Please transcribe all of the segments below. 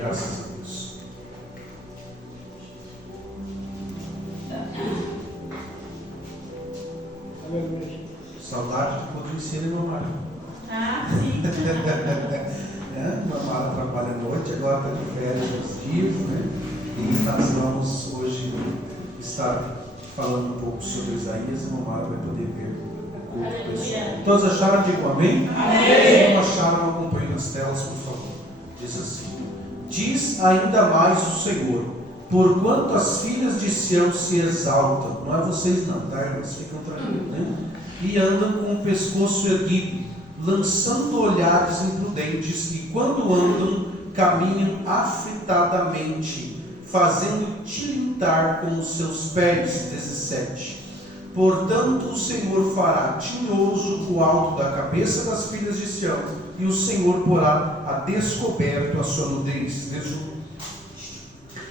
Graças a Deus. Saudade do culto de ensino, irmã Mara. Sim. Irmã Mara trabalha à noite, agora está de férias uns dias, né? E nós vamos hoje estar falando um pouco sobre Isaías. Irmã Mara vai poder ver o culto pessoal. Todos acharam? Digam amém? Amém. Se não acharam, acompanhem nas telas, por favor. Diz assim: diz ainda mais o Senhor, porquanto as filhas de Sião se exaltam, não é vocês não, tá, irmãos? Ficam tranquilos, né? E andam com o pescoço erguido, lançando olhares imprudentes, e quando andam, caminham afetadamente, fazendo tilintar com os seus pés. 17. Portanto o Senhor fará tinhoso o alto da cabeça das filhas de Sião, e o Senhor porá a descoberto a sua nudez. 18.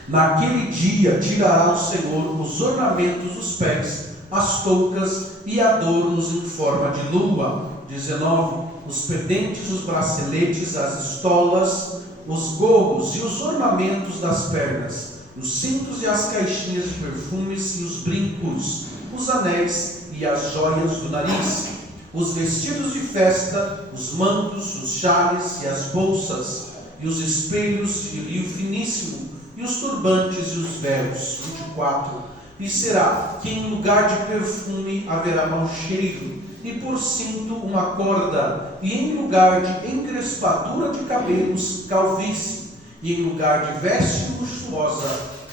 Naquele dia tirará o Senhor os ornamentos dos pés, as toucas e adornos em forma de lua. 19. Os pendentes, os braceletes, as estolas, os gorros e os ornamentos das pernas, os cintos e as caixinhas de perfumes e os brincos, os anéis e as joias do nariz, os vestidos de festa, os mantos, os chales e as bolsas, e os espelhos de rio finíssimo, e os turbantes e os véus. 24. E será que em lugar de perfume haverá mau cheiro, e por cinto uma corda, e em lugar de encrespadura de cabelos, calvície, e em lugar de veste luxuosa,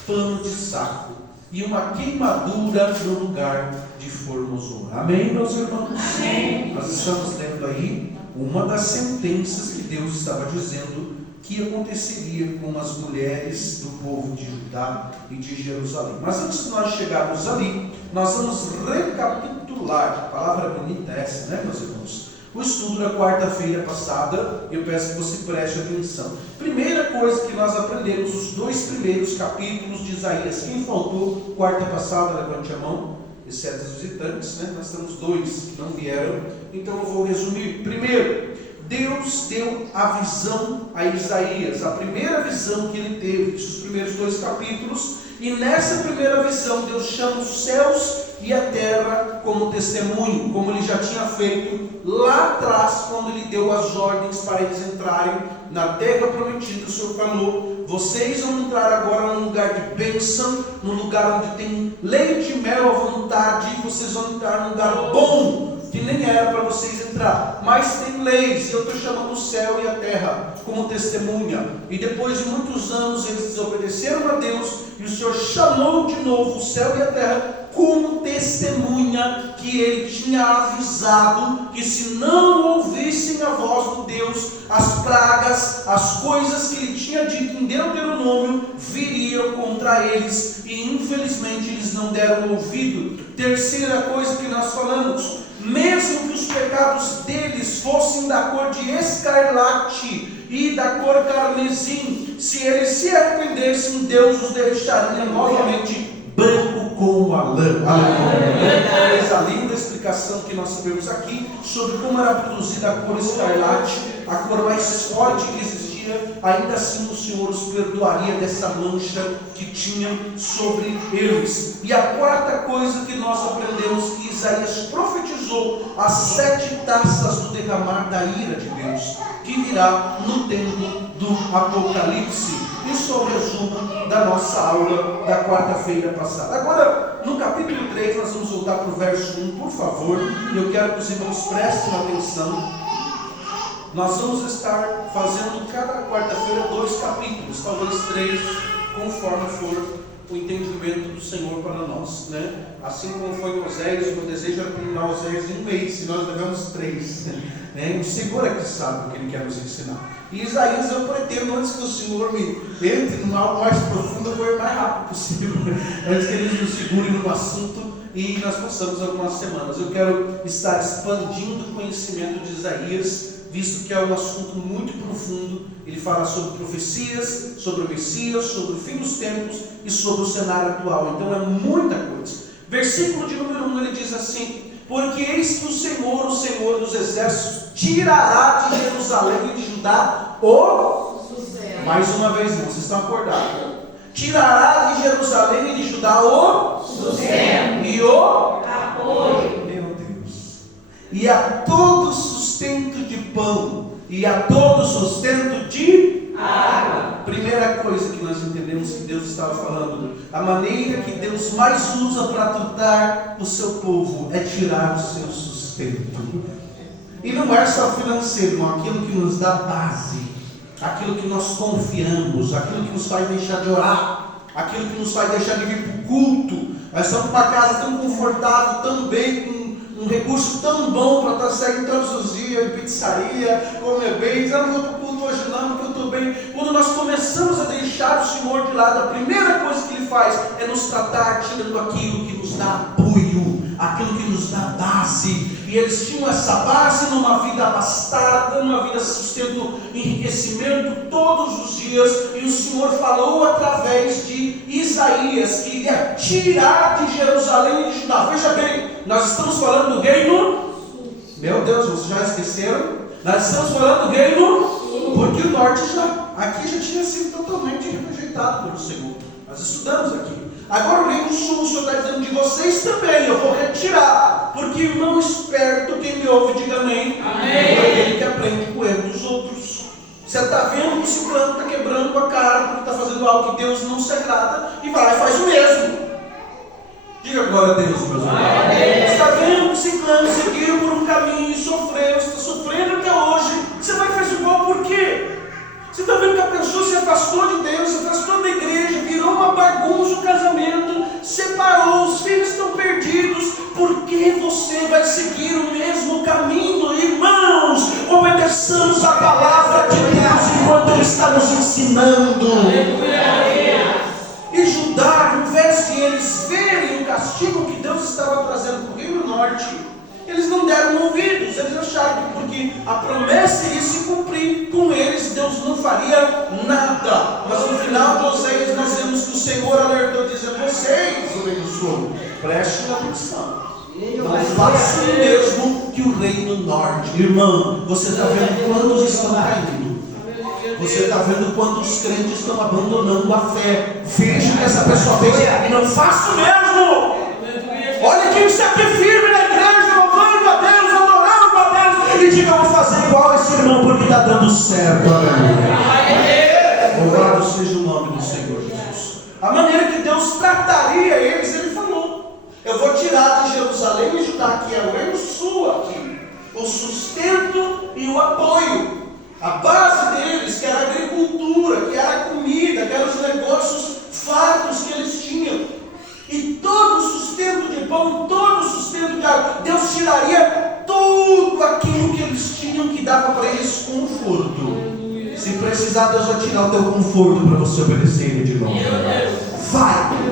pano de saco, e uma queimadura no lugar de formosura. Amém, meus irmãos? Amém. Nós estamos lendo aí uma das sentenças que Deus estava dizendo que aconteceria com as mulheres do povo de Judá e de Jerusalém. Mas antes de nós chegarmos ali, nós vamos recapitular, a palavra bonita é essa, né, meus irmãos? O estudo da quarta-feira passada, eu peço que você preste atenção. Primeira coisa que nós aprendemos, os 2 primeiros capítulos de Isaías. Quem faltou quarta passada, levante a mão, exceto os visitantes, né? Nós temos 2 que não vieram, então eu vou resumir. Primeiro, Deus deu a visão a Isaías, a primeira visão que ele teve, os primeiros 2 capítulos, e nessa primeira visão Deus chama os céus e a terra como testemunho, como ele já tinha feito lá atrás, quando ele deu as ordens para eles entrarem na terra prometida. O Senhor falou: vocês vão entrar agora num lugar de bênção, num lugar onde tem leite e mel à vontade, e vocês vão entrar num lugar bom, que nem era para vocês entrar, mas tem leis, e eu estou chamando o céu e a terra como testemunha. E depois de muitos anos eles desobedeceram a Deus, e o Senhor chamou de novo o céu e a terra como testemunha, que ele tinha avisado que se não ouvissem a voz de Deus, as pragas, as coisas que ele tinha dito em Deuteronômio viriam contra eles, e infelizmente eles não deram ouvido. Terceira coisa que nós falamos: mesmo que os pecados deles fossem da cor de escarlate e da cor carmesim, se eles se arrependessem, Deus os deixaria novamente branco como a lã. Aleluia. Essa linda explicação que nós sabemos aqui sobre como era produzida a cor escarlate, a cor mais forte que existia, ainda assim o Senhor os perdoaria dessa mancha que tinham sobre eles. E a quarta coisa que nós aprendemos, que Isaías profetizou as 7 taças do derramar da ira de Deus, que virá no tempo do Apocalipse. Isso é o resumo da nossa aula da quarta-feira passada. Agora, no capítulo 3, nós vamos voltar para o verso 1, por favor. Eu quero que os irmãos prestem atenção. Nós vamos estar fazendo cada quarta-feira 2 capítulos, talvez 3, conforme for o entendimento do Senhor para nós, né? Assim como foi em Oséias, o meu desejo era terminar Oséias em um mês, e nós levamos 3, né? O Senhor é que sabe o que Ele quer nos ensinar. E Isaías, eu pretendo, antes que o Senhor me entre numa algo mais profundo, eu vou ir o mais rápido possível, antes que Ele nos segure no assunto e nós passamos algumas semanas. Eu quero estar expandindo o conhecimento de Isaías, visto que é um assunto muito profundo. Ele fala sobre profecias, sobre o Messias, sobre o fim dos tempos e sobre o cenário atual. Então é muita coisa. Versículo de número 1, ele diz assim: porque eis que o Senhor dos exércitos, tirará de Jerusalém e de Judá o Mais uma vez, irmãos, vocês estão acordados. Tirará de Jerusalém e de Judá o sustento e o apoio. Meu Deus. E a todo sustento de pão e a todo sustento de água. Primeira coisa que nós entendemos que Deus estava falando, a maneira que Deus mais usa para tratar o seu povo é tirar o seu sustento. E não é só financeiro, não, aquilo que nos dá base, aquilo que nós confiamos, aquilo que nos faz deixar de orar, aquilo que nos faz deixar de vir para o culto. Nós estamos numa casa tão confortável, tão bem, com um recurso tão bom para estar saindo todos os dias, em pizzaria, comer bem. Eu não vou para o culto hoje não, porque eu estou bem. Quando nós começamos a deixar o Senhor de lado, a primeira coisa que Ele faz é nos tratar tirando aquilo que nos dá apoio, aquilo que nos dá base. E eles tinham essa base numa vida abastada, numa vida de sustento, enriquecimento todos os dias. E o Senhor falou através de Isaías que iria tirar de Jerusalém e de Judá. Veja bem, nós estamos falando do reino. Meu Deus, vocês já esqueceram? Nós estamos falando do reino, porque o norte aqui já tinha sido totalmente rejeitado pelo Senhor. Nós estudamos aqui. Agora o reino sul, o Senhor está dizendo de vocês também, eu vou retirar. Porque irmão esperto, quem me ouve, diga amém. Amém. É aquele que aprende com o erro dos outros. Você está vendo que o ciclano está quebrando a cara, porque está fazendo algo que Deus não se agrada, e vai e faz o mesmo. Diga glória a Deus, meus irmãos. Você está vendo que o ciclano seguiu por um caminho e sofreu, está sofrendo até hoje. Você vai e faz igual, por quê? Você está vendo que a pessoa se afastou de Deus, se afastou da igreja, virou uma bagunça o casamento, separou, os filhos estão perdidos. Por que você vai seguir o mesmo caminho? Irmãos, obedeçamos a palavra de Deus enquanto Ele está nos ensinando. E Judá, ao invés de eles verem o castigo que Deus estava trazendo para o Reino Norte, eles não deram ouvidos. Eles acharam que porque a promessa iria se cumprir com eles, Deus não faria nada. Mas no final de Oséias nós vemos que o Senhor alertou, dizendo: vocês, o reino sul, prestem atenção, não façam o mesmo que o reino norte. Irmão, você está vendo quantos estão caindo. Você está vendo quantos crentes estão abandonando a fé. Veja o que essa pessoa fez e não faça o mesmo. Olha quem está aqui firme na igreja, louvando a Deus, adorando a Deus, e diga: vou fazer igual a esse irmão, porque está dando certo. Aleluia. Louvado seja o nome do Senhor Jesus. A maneira que Deus trataria eles, Ele falou: eu vou tirar de Jerusalém e Judá, que é o reino sul aqui, o sustento e o apoio. A base deles, que era a agricultura, que era a comida, que eram os negócios fartos que eles tinham. E todo o sustento de pão, todo o sustento de água, Deus tiraria tudo aquilo que eles tinham, que dava para eles conforto. Se precisar, Deus vai tirar o teu conforto para você obedecer Ele de novo.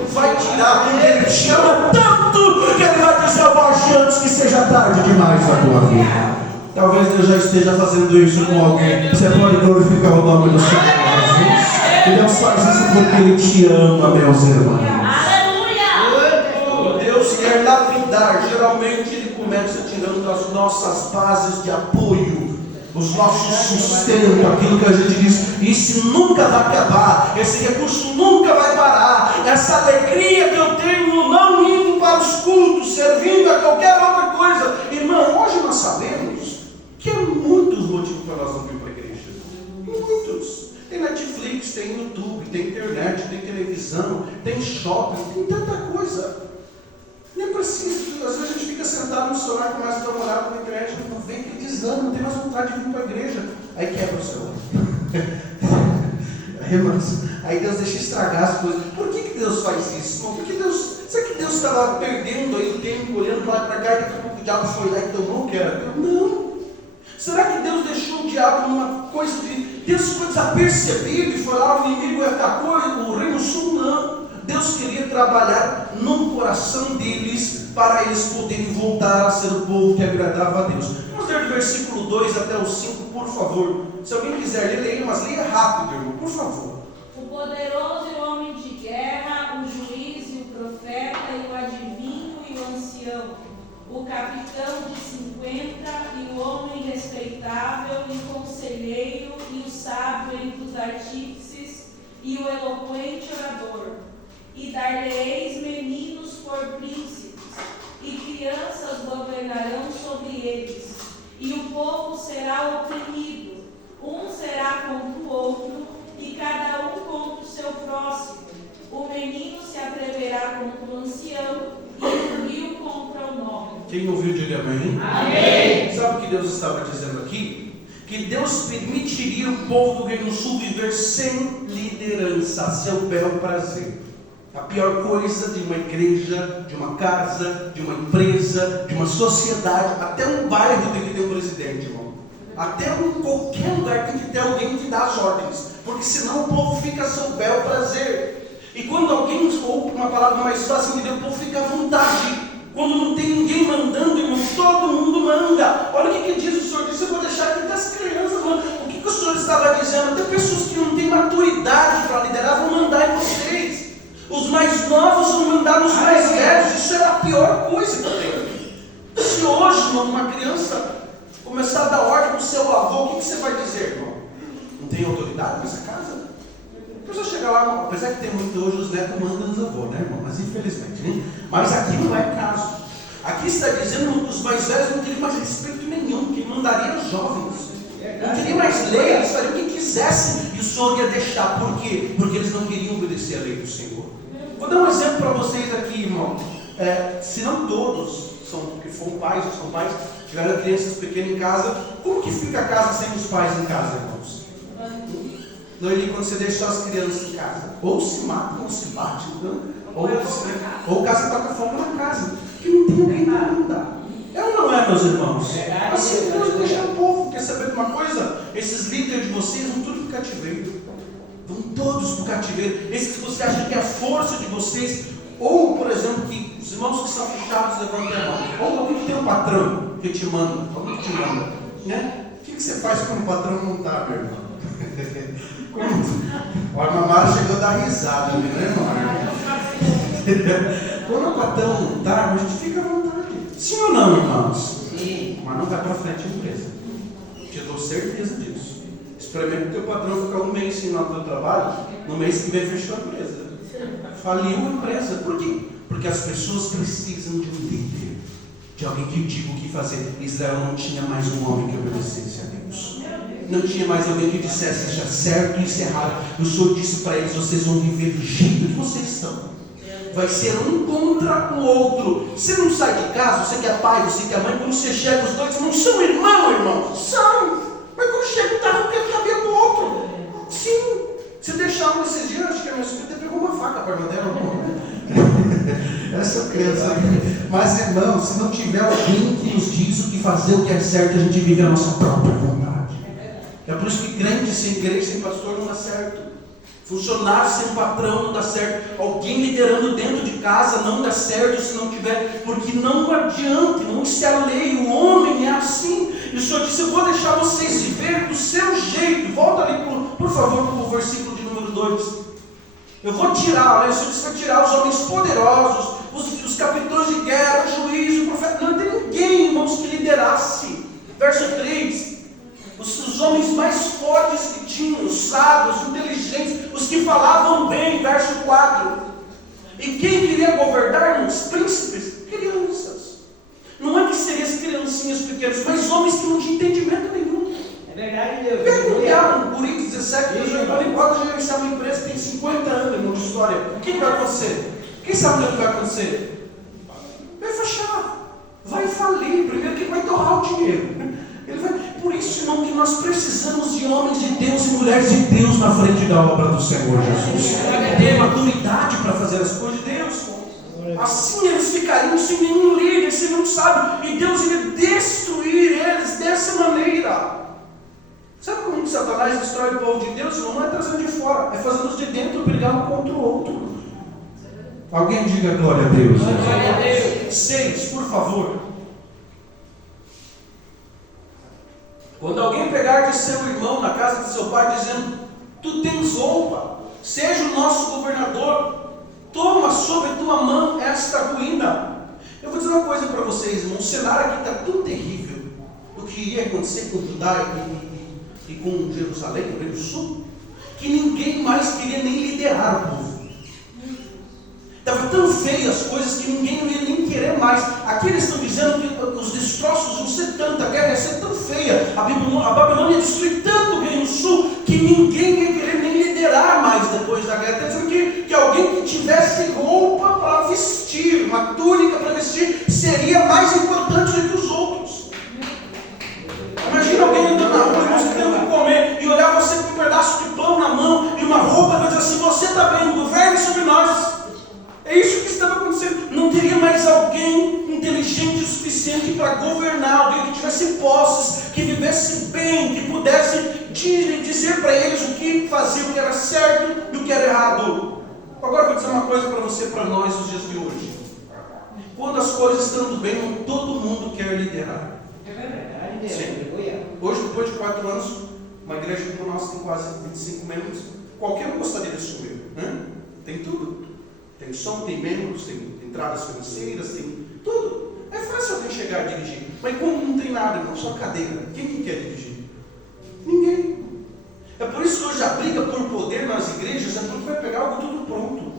Vai tirar, porque Ele te ama tanto que Ele vai dizer ao baixo antes que seja tarde demais na tua vida. Talvez Deus já esteja fazendo isso com alguém. Você pode glorificar o nome do Senhor Jesus. E Deus faz isso porque Ele te ama, meus irmãos. Aleluia! Deus quer lapidar. Geralmente Ele começa tirando as nossas bases de apoio, os nossos sustentos, aquilo que a gente diz: isso nunca vai acabar, esse recurso nunca vai parar, essa alegria que eu tenho não indo para os cultos, servindo a qualquer outra coisa. Irmão, hoje nós sabemos que há muitos motivos para nós não vir para a igreja. Muitos. Tem Netflix, tem YouTube, tem internet, tem televisão, tem shopping, tem tanta coisa. Nem precisa. Às vezes a gente fica sentado no celular, começa a dar uma olhada na igreja, não vem que desânimo, não tem mais vontade de vir para a igreja. Aí quebra o celular. Aí Deus deixa estragar as coisas. Por que Deus faz isso? Porque Deus. Será que Deus estava perdendo aí o tempo, olhando para lá para cá, e daqui a pouco o diabo foi lá e tomou o que era? Não. Será que Deus deixou o diabo numa coisa de... Deus ficou desapercebido e foi lá, o inimigo atacou o reino sul? Não. Deus queria trabalhar no coração deles para eles poderem voltar a ser o povo que agradava a Deus. Vamos ler do versículo 2 até o 5, por favor. Se alguém quiser ler, leia, mas leia rápido, irmão, por favor. O poderoso e o homem de guerra, o juiz e o profeta e o adivinho e o ancião, o capitão de 50 e o homem respeitável e o conselheiro e o sábio entre os artífices e o eloquente orador. E dar-lhe-eis meninos por príncipes, e crianças governarão sobre eles. E o povo será oprimido, um será contra o outro, e cada um contra o seu próximo. O menino se atreverá contra o ancião, e o rio contra o nome. Quem ouviu, diga amém. Amém. Sabe o que Deus estava dizendo aqui? Que Deus permitiria o povo do Reino Sul viver sem liderança, a seu bel prazer. A pior coisa de uma igreja, de uma casa, de uma empresa, de uma sociedade, até um bairro tem que ter um presidente, irmão. Até qualquer lugar tem que ter alguém que dá as ordens, porque senão o povo fica a seu bel prazer. E quando alguém, ou uma palavra mais fácil, o povo fica à vontade. Quando não tem ninguém mandando, irmão, todo mundo manda. Olha o que diz o Senhor, disse: eu vou deixar aqui das crianças, mano. O que o Senhor estava dizendo? Até pessoas que não têm maturidade para liderar vão mandar em vocês. Os mais novos vão mandar nos mais velhos. Isso é a pior coisa que tem. Se hoje, irmão, uma criança começar a dar ordem para o seu avô, o que você vai dizer, irmão? Não tem autoridade nessa casa? A pessoa chega lá, apesar que tem muito hoje, os netos mandam nos avós, né, irmão? Mas infelizmente, né? Mas aqui não é caso. Aqui está dizendo que os mais velhos não teriam mais respeito nenhum, que mandaria os jovens. Não teria mais lei, eles fariam o que quisessem. E o Senhor ia deixar. Por quê? Porque eles não queriam obedecer a lei do Senhor. Vou dar um exemplo para vocês aqui, irmão. Se não todos que foram pais ou são pais, tiveram crianças pequenas em casa, como que fica a casa sem os pais em casa, irmãos? Não, quando você deixa as crianças em casa, ou se matam, ou se batem, ou casa toca fogo na casa, que não tem alguém para mandar. É ou não é, meus irmãos? Assim Deus deixa o povo. Quer saber de uma coisa? Esses líderes de vocês vão tudo para o cativeiro. Vão todos para o cativeiro. Esses que você acha que é a força de vocês, ou, por exemplo, que os irmãos que são fechados levantem a mão, ou alguém que tem um patrão que te manda, alguém que te manda, né? O que você faz quando o patrão não está, meu irmão? Olha, a Mamara chegou a dar risada, né, irmão? Quando o patrão não está, a gente fica à vontade. Sim ou não, irmãos? Sim. Mas não vai para frente a empresa. Te dou certeza disso. Experimente o teu patrão ficar um mês sem ir no teu trabalho, no mês que vem fechou a empresa. Faliu a empresa. Por quê? Porque as pessoas precisam de um líder, de alguém que diga o que fazer. Israel não tinha mais um homem que obedecesse a Deus. Não tinha mais alguém que dissesse isso é certo e isso é errado. O Senhor disse para eles: vocês vão viver do jeito que vocês estão. Vai ser um contra o outro. Você não sai de casa, você que é pai, você que é mãe, quando você chega, os dois não são irmãos. São. Mas quando chega, tá arrancando o cabelo do outro. Sim. Se deixar um desses dias, acho que a minha sobrinha pegou uma faca para a irmã dela. Essa criança. Mas, irmão, se não tiver alguém que nos diz o que fazer, o que é certo, a gente vive a nossa própria vontade. É por isso que crente sem igreja, sem pastor, não dá certo. Funcionário sem patrão não dá certo. Alguém liderando dentro de casa não dá certo se não tiver. Porque não adianta, não, isso é a lei. O homem é assim. E o Senhor disse: eu vou deixar vocês viver do seu jeito. Volta ali, por favor, para o versículo de número 2. Eu vou tirar, olha, o Senhor disse: vai tirar os homens poderosos, os capitães de guerra, o juiz, o profeta. Não tem ninguém, irmãos, que liderasse. Verso 3. Os homens mais fortes que tinham, os sábios, inteligentes, os que falavam bem, verso 4. E quem queria governar? Os príncipes, crianças. Não é que seriam as criancinhas pequenas, mas homens que não tinham entendimento nenhum. É verdade, Deus. Perguntar um guri de 17 anos, ele pode gerenciar uma empresa que tem 50 anos de história. O que vai acontecer? Quem sabe o que vai acontecer? Vai fechar, vai falir. Primeiro que vai torrar o dinheiro. Por isso, irmão, que nós precisamos de homens de Deus e mulheres de Deus na frente da obra do Senhor Jesus. Ter maturidade para fazer as coisas de Deus. Assim eles ficariam sem nenhum líder, sem nenhum sábio, e Deus iria destruir eles dessa maneira. Sabe como que Satanás destrói o povo de Deus? Não é trazendo de fora, é fazendo os de dentro brigar um contra o outro. Alguém diga glória a Deus. Glória a Deus. 6, por favor. Quando alguém pegar de seu irmão na casa de seu pai, dizendo: tu tens roupa, seja o nosso governador, toma sob a tua mão esta ruína. Eu vou dizer uma coisa para vocês, irmão. O cenário aqui está tão terrível do que iria acontecer com Judá e com Jerusalém, no Reino do Sul, que que ninguém mais queria nem liderar o povo. Estava tão feio as coisas que ninguém não ia nem querer mais. Aqui eles estão dizendo que os destroços vão ser tanto, a guerra ia ser tão feia, a Babilônia ia destruir tanto o Reino Sul, que ninguém ia querer nem liderar mais depois da guerra. Está dizendo que alguém que tivesse roupa para vestir, uma túnica para vestir, seria mais importante do que os outros. Imagina alguém andando na rua e você tendo que comer, e olhar você com um pedaço de pão na mão e uma roupa, e dizer assim: você está bem, governe sobre nós. É isso que estava acontecendo. Não teria mais alguém inteligente o suficiente para governar, alguém que tivesse posses, que vivesse bem, que pudesse dizer para eles o que fazer, o que era certo e o que era errado. Agora eu vou dizer uma coisa para você, para nós, nos dias de hoje. Quando as coisas estão indo bem, todo mundo quer liderar. É verdade. Sim. Hoje, depois de 4 anos, uma igreja como a nossa tem quase 25 membros, qualquer um gostaria de assumir, né? Tem tudo. Tem som, tem membros, tem entradas financeiras, tem tudo. É fácil alguém chegar e dirigir. Mas como não tem nada, irmão, só cadeira, quem que quer dirigir? Ninguém. É por isso que hoje a briga por poder nas igrejas é porque vai pegar algo tudo pronto.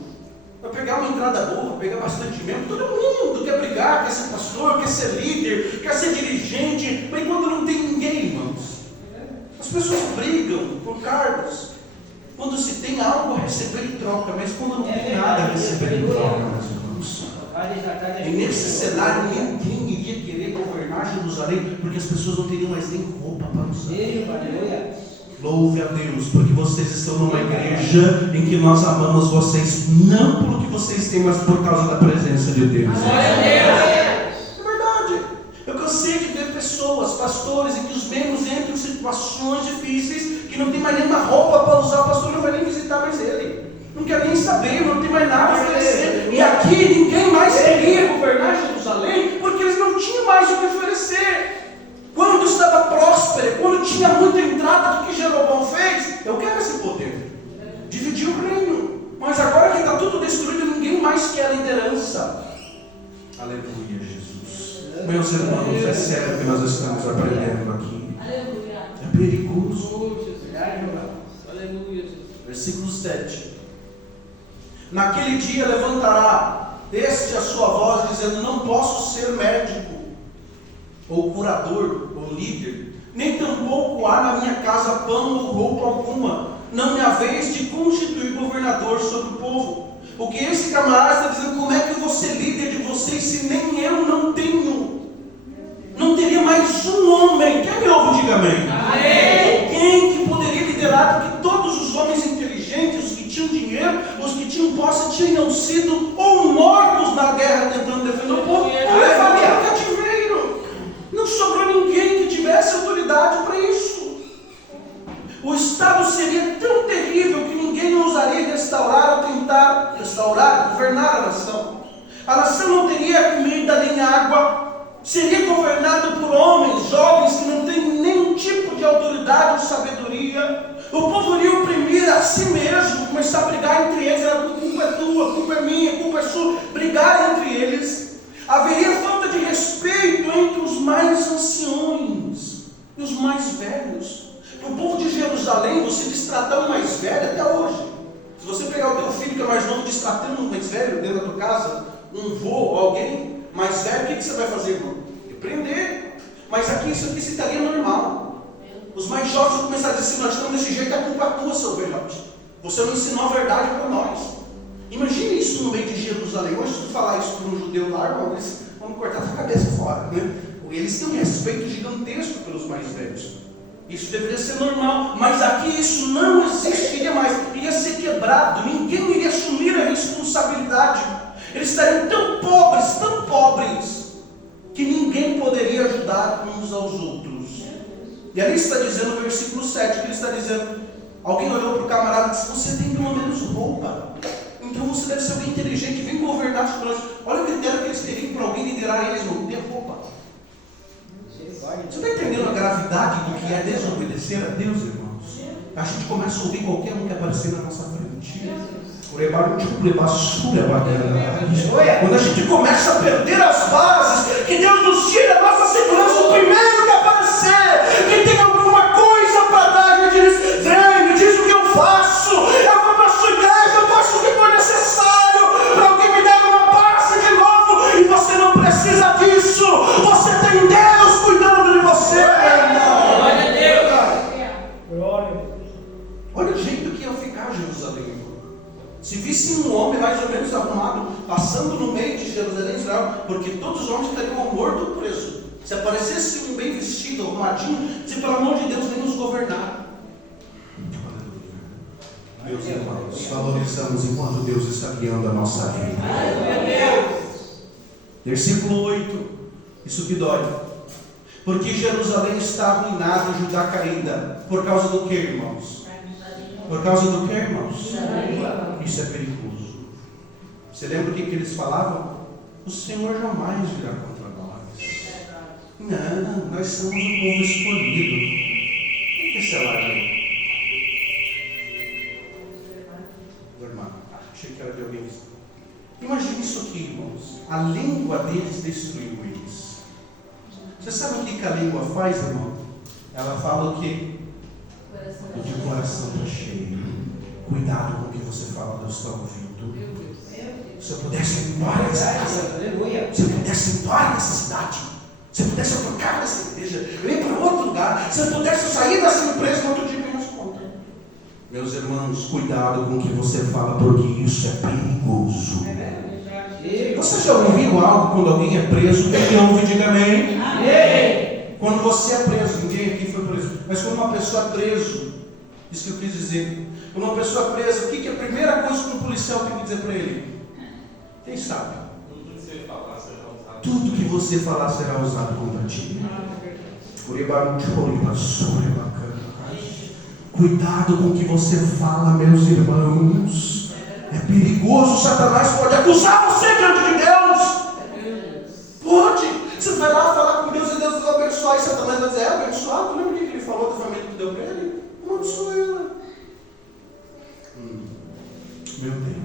Vai pegar uma entrada boa, vai pegar bastante membro. Todo mundo quer brigar, quer ser pastor, quer ser líder, quer ser dirigente. Mas quando não tem ninguém, irmãos, as pessoas brigam por cargos. Quando se tem algo a receber em troca, mas quando não tem nada a receber em troca, meus irmãos. E nesse cenário, ninguém iria querer governar Jerusalém, porque as pessoas não teriam mais nem roupa para usar. Louve a Deus, porque vocês estão numa igreja em que nós amamos vocês, não pelo que vocês têm, mas por causa da presença de Deus. É verdade. Eu cansei de ver pessoas, pastores, em que os membros entram em situações difíceis, que não tem mais nenhuma roupa para usar, o pastor não vai nem visitar mais ele. Não quer nem saber, não tem mais nada a oferecer. E aqui ninguém mais queria governar Jerusalém, porque eles não tinham mais o que oferecer. Quando estava próspera, quando tinha muita entrada, do que Jeroboão fez? Eu quero esse poder. Dividir o reino. Mas agora que está tudo destruído, ninguém mais quer a liderança. Aleluia, Jesus. Meus irmãos, é sério que nós estamos aprendendo aqui. Aleluia. É perigoso. Aleluia. Versículo 7. Naquele dia levantará este a sua voz, dizendo: não posso ser médico, ou curador, ou líder, nem tampouco há na minha casa pão ou roupa alguma, não me haveis de constituir governador sobre o povo. O que esse camarada está dizendo: como é que eu vou ser líder de vocês se nem eu não tenho? Não teria mais um homem. Quem me ouve, diga amém. Alguém que poderia liderar, porque todos os homens inteligentes, os que tinham dinheiro, os que tinham posse, tinham sido ou mortos na guerra tentando defender o povo, ou levados para cativeiro. Não sobrou ninguém que tivesse autoridade para isso. O Estado seria tão terrível que ninguém ousaria restaurar ou tentar restaurar, governar a nação. A nação não teria comida nem água. Seria governado por homens, jovens, que não têm nenhum tipo de autoridade ou sabedoria. O povo iria oprimir a si mesmo, começar a brigar entre eles: a culpa é tua, a culpa é minha, a culpa é sua. Brigar entre eles. Haveria falta de respeito entre os mais anciões e os mais velhos. O povo de Jerusalém, você destratar o mais velho até hoje. Se você pegar o teu filho que é mais novo, destratando o mais velho dentro da tua casa, um vô ou alguém mais velho, o que você vai fazer, irmão? Repreender. Mas aqui isso aqui se estaria normal. Os mais jovens vão começar a dizer assim: nós estamos desse jeito, a culpa é tua, seu velhote. Você não ensinou a verdade para nós. Imagine isso no meio de Jerusalém. Hoje, se tu falar isso para um judeu lá, irmão, eles vão cortar a cabeça fora, né? Eles têm um respeito gigantesco pelos mais velhos. Isso deveria ser normal, mas aqui isso não existiria mais. Iria ser quebrado, ninguém iria assumir a responsabilidade. Eles estariam tão pobres, que ninguém poderia ajudar uns aos outros. E ali está dizendo no versículo 7, que ele está dizendo: alguém olhou para o camarada e disse: você tem pelo menos roupa, então você deve ser alguém inteligente, vem governar sobre nós. Olha o critério que eles teriam para alguém liderar eles: não ter roupa. Você está entendendo a gravidade do que é desobedecer a Deus, irmãos? A gente começa a ouvir qualquer um que aparecer na nossa frente. Quando a gente começa a perder as bases, que Deus nos tira a nossa segurança, o primeiro que aparecer, que tem alguma coisa para dar, me diz: vem, me diz o que eu faço. Se vissem um homem mais ou menos arrumado, passando no meio de Jerusalém e Israel, porque todos os homens estariam mortos ou presos. Se aparecesse um bem vestido, arrumadinho, se pelo amor de Deus nem nos governar. Meus irmãos, valorizamos enquanto Deus está guiando a nossa vida. Versículo 8, isso que dói. Porque Jerusalém está arruinada e Judá caída. Por causa do que, irmãos? Por causa do que, irmãos? Isso é perigoso. Você lembra o que eles falavam? O Senhor jamais virá contra nós. Não, nós somos o povo escolhido. O que é esse lágrima? Irmão, achei que era de alguém. Imagine isso aqui, irmãos. A língua deles destruiu eles. Você sabe o que a língua faz, irmão? Ela fala o quê? O que o coração está cheio. Cuidado com o que você fala, Deus está ouvindo. Se eu pudesse ir embora dessa casa, se eu pudesse ir embora dessa cidade, se eu pudesse trocar dessa igreja, eu ir para outro lugar, se eu pudesse sair dessa empresa, no outro dia eu me conta. Meus irmãos, cuidado com o que você fala, porque isso é perigoso. Você já ouviu algo quando alguém é preso? Quem ouve, diga amém. Amém. Quando você é preso, ninguém aqui foi preso, mas quando uma pessoa é preso, isso que eu quis dizer. Quando uma pessoa é presa, o que é a primeira coisa que um policial tem que dizer para ele? Quem sabe? Tudo que você falar será usado contra ti. Cuidado com o que você fala, meus irmãos. É perigoso. Satanás pode acusar você diante de Deus. Pode. Você vai lá falar com Deus e Deus vai abençoar. E Satanás vai dizer: é abençoado. Lembra o que ele falou da família que deu para ele? Abençoa ela. Meu Deus.